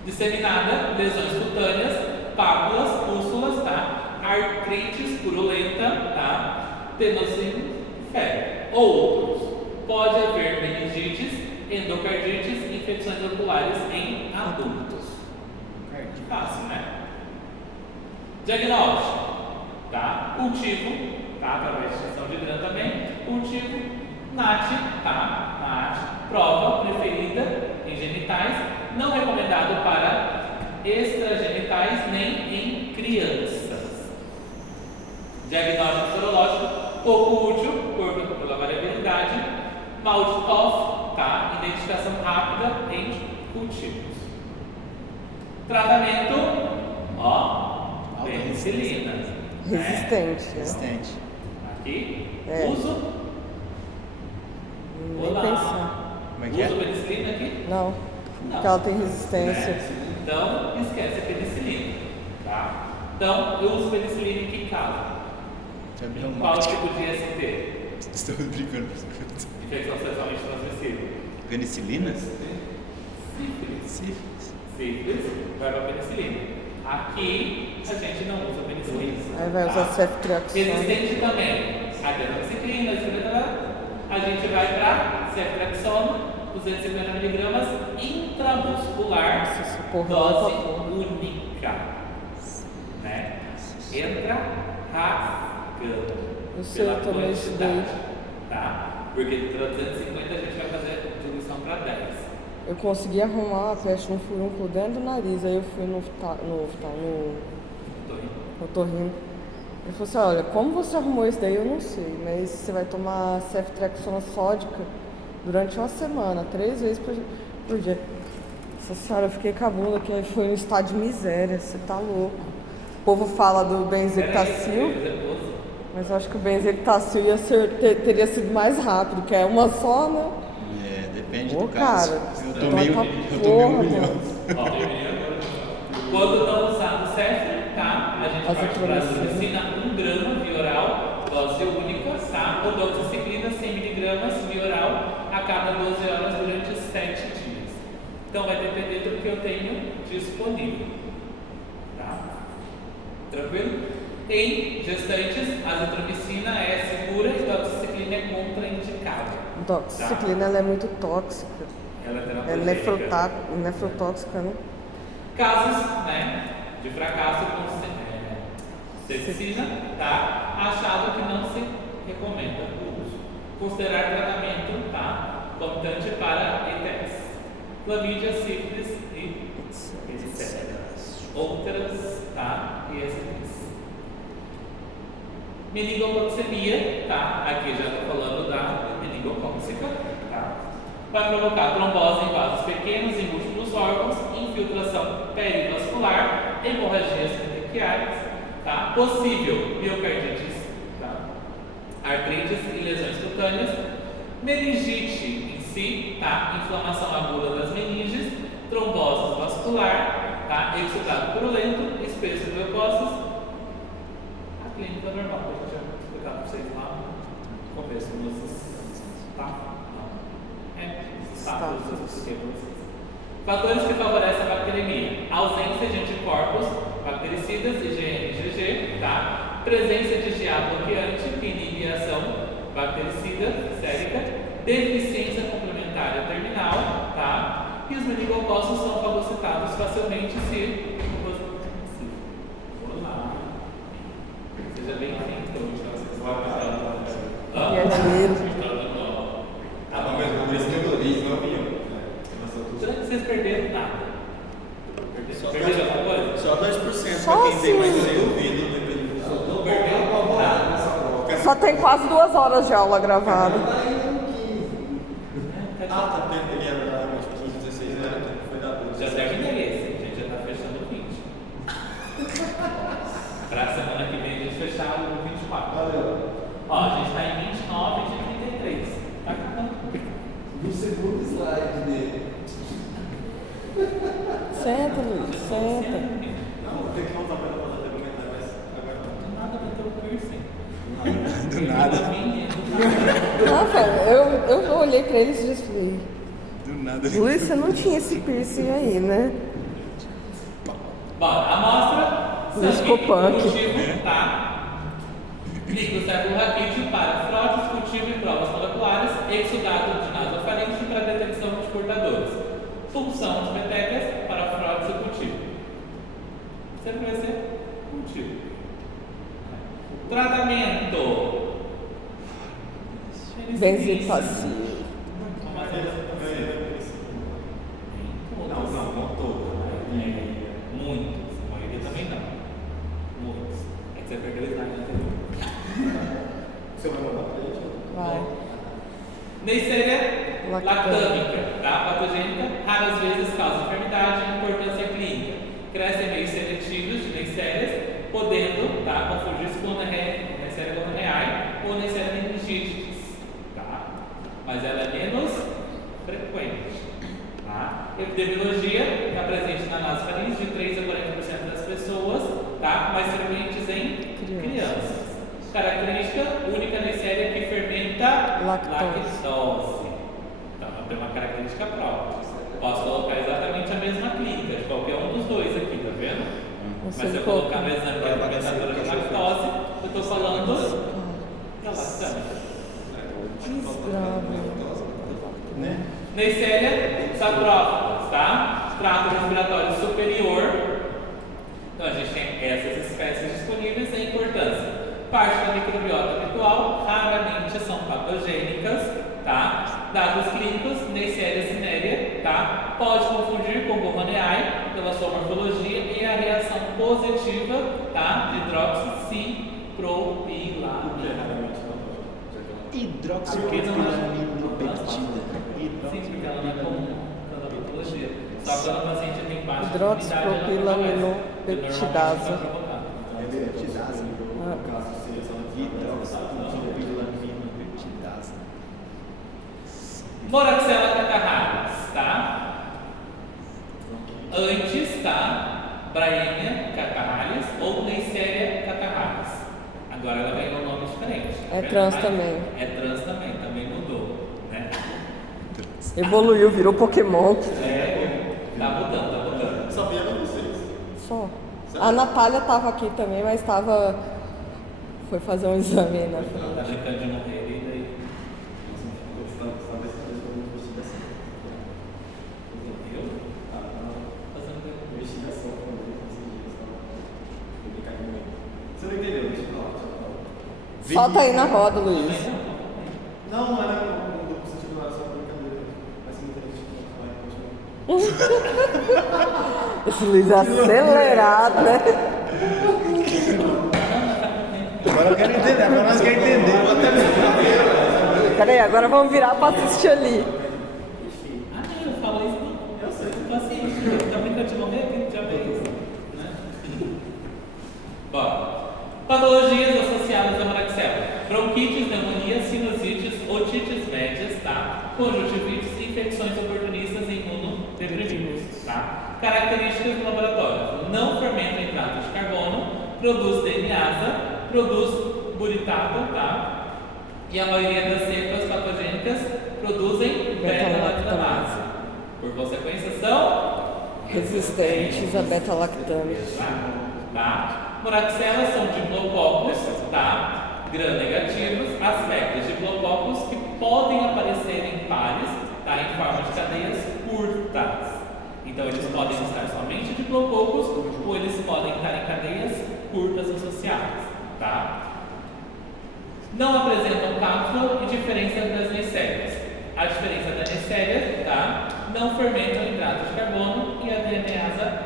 Disseminada, lesões cutâneas, pápulas, pústulas, tá? Artrites purulenta, tá? Tenosino, febre. Outros. Pode haver meningites, endocardites, infecções oculares em adultos. Fácil, né? Diagnóstico. tá? Cultivo, tá? Através de extensão de grã também. Cultivo, NAT, tá? NAT, prova preferida em genitais, não recomendado para extragenitais nem em crianças. Diagnóstico sorológico, pouco útil pela variabilidade. Maud-Toff, tá? Identificação rápida em cultivos. Tratamento, ó, penicilina. Resistente. Né? Resistente. Aqui, É. uso. Nem Olá. pensar. Como é que é? Uso penicilina aqui? Não, porque ela tem resistência. Né? Então, esquece a penicilina, tá? Então, eu uso penicilina em que caso? Febre Qual reumática. tipo de ST? Estou brincando. Infecção sexualmente transmissível. Penicilina? Sífilis. Sífilis. Sífilis vai para penicilina. Aqui, a gente não usa penicilina. Aí vai usar ceftriaxona. Resistente também. Adenoxiclina, a gente vai para ceftriaxona, 250 mg intramuscular, Nossa, essa porra dose vai pra porra. única. Né? Entra rasgando. Eu sei, eu tomei isso daí. Tá? Porque para 250 a gente vai fazer diluição para 10. Eu consegui arrumar a peste no furúnculo dentro do nariz, aí eu fui no otorrino. Ele falou assim, olha, como você arrumou isso daí eu não sei, mas você vai tomar ceftriaxona sódica durante uma semana, 3 vezes por dia. Nossa senhora, eu fiquei com a bunda que foi um estado de miséria, você tá louco. O povo fala do benzectacil, mas eu acho que o benzectacil teria sido mais rápido, que é uma só, né? É, depende Ô, do caso. cara, Eu tomei tá um porra, milhão. mano. Quando não usado cefre, tá? A gente As parte para a azitromicina. azitromicina 1 grama via oral, dose única, tá? Ou doxiciclina 100 mg via oral a cada 12 horas durante 7 dias. Então vai depender do que eu tenho disponível. Tá? Tranquilo? Em gestantes, a azitromicina é segura e a doxiciclina é contraindicada. Doxiciclina, ela é muito tóxica. Ela é É teratogênica. nefrotóxica, né? Casos, né, de fracasso com cefixina, tá? Achado que não se recomenda o uso. Considerar tratamento, tá? Comitante para ETS, clamídia, sífilis e etc. Outras, tá? E STs. Meningococemia, tá? Aqui já estou falando da meningocócica, tá? Vai provocar trombose em vasos pequenos, em múltiplos órgãos, infiltração perivascular, hemorragias petequiais, tá? Possível miocardites, tá? Artrites e lesões cutâneas, meningite em si, tá? Inflamação aguda das meninges, trombose vascular, tá? Exudado purulento, espesso de leucócitos. A clínica normal, que a gente já explicar para vocês lá no começo, tá? Fatores que favorecem a bacteremia: ausência de anticorpos bactericidas, IgM e IgG, tá? Presença de GA bloqueante, que inibe a ação bactericida sérica, deficiência complementar terminal, tá? E os meningococos são fagocitados facilmente se olá, seja bem-vindo. E é dinheiro. Vocês perderam nada. Perderam alguma coisa? Só 2% Só para quem tem mais assim. ouvido. Não perdeu nada. Só tem quase 2 horas de aula gravada. Tá ele era uns 15, 16 anos, foi da 12. Já terminei esse, a gente já tá fechando o 20. Pra semana que vem a gente fechar o 24. Valeu. Ó, a gente tá em 29 de 33. Tá acabando. No segundo slide dele. Senta, Luiz, senta. Não, tem que voltar para fazer comentário, mas agora não. Do nada bateu o piercing. Do nada. Nossa, eu olhei pra eles e já falei, Do nada. Luiz, você não tinha esse piercing aí, né? Bom, amostra Luiz ficou punk. cultivo, tá? Microcéfalo raquídeo para frotes, cultivo e provas moleculares, exudado de nasofaringe para detecção de portadores. Função de petecas para frotes e cultivo. Sempre vai ser cultivo. Tratamento. Benzipacil. Não todos. Muitos. A maioria também não. Muitos. É que você perdeu o slide anterior. Você vai mandar pra gente? Vai. Neisseria Lactâmica. lactâmica, tá? Patogênica, raras vezes causa enfermidade, importância clínica. Crescem meios seletivos de Neisserias, podendo, tá, confundir-se com Neisseria gonorrhoeae ou Neisseria meningitis, tá? Mas ela é menos frequente, tá? Epidemiologia está presente na nasofaringe de 3 a 40% das pessoas, tá? Mais frequentes em crianças. Característica única Neisseria que fermenta lactose. Então, tem uma característica própria. Posso colocar exatamente a mesma clínica de qualquer um dos dois aqui, tá vendo? Mas se eu colocar no exame que é fermentadora de lactose, eu estou falando da lactâmica. Né? Neisseria saprófilas, tá? Trato respiratório superior. Então, a gente tem essas espécies disponíveis em importância. Parte da microbiota habitual, raramente são patogênicas, tá? Dados clínicos, Neisseria cinerea, tá? Pode confundir com gonorrhoeae pela sua morfologia e a reação positiva, tá? De hidroxipropilamina. Hidroxipropilamina. Sim, porque ela não é comum pela morfologia. Só quando o paciente tem baixa Hidroxipropilaminopeptidase. É peptidase, no caso seria só hidroxipropilaminopeptidase. Moraxella catarrhalis, tá? Antes, tá? Bryaena catarrhalis ou Neisseria catarrhalis. Agora ela ganhou um nome diferente. É trans também. É trans também mudou, né? Evoluiu, virou Pokémon. Tá mudando. Só vieram vocês. Só. A Natália tava aqui também, mas foi fazer um exame aí na Tá brincando de morrer ali, daí. Eu? Fazendo Investigação. Você não entendeu? Deixa eu falar. Solta aí na roda, Luiz. Não era o sentido não era só brincadeira. Mas muita gente continua. Esse Luiz é acelerado, né? Agora eu quero entender, agora nós queremos entender. Peraí, agora vamos virar pra assistir ali. Ah, não, eu falo isso não. Eu sei, eu tô assim. Tá brincando de morrer? Que já fez, né? Bom, patologias associadas à moraxella. Bronquites, pneumonia, sinusites, otites médias, tá? Conjuntivites e infecções oportunistas e imunodeprimidas, tá? Características do laboratório. Não fermenta em hidrato de carbono, produz DNase, produz buritato, tá? E a maioria das cepas patogênicas produzem beta-lactamase. Por consequência, são Resistentes a beta-lactame. tá? Moraxelas são diplococos, tá? Gram-negativos, aspectos diplococos que podem aparecer em pares, tá? Em forma de cadeias curtas. Então, eles podem estar somente diplococos ou eles podem estar em cadeias curtas associadas, tá? Não apresentam cápsula e diferença das Neisserias. A diferença da Neisseria, tá? Não fermentam hidrato de carbono e a DNase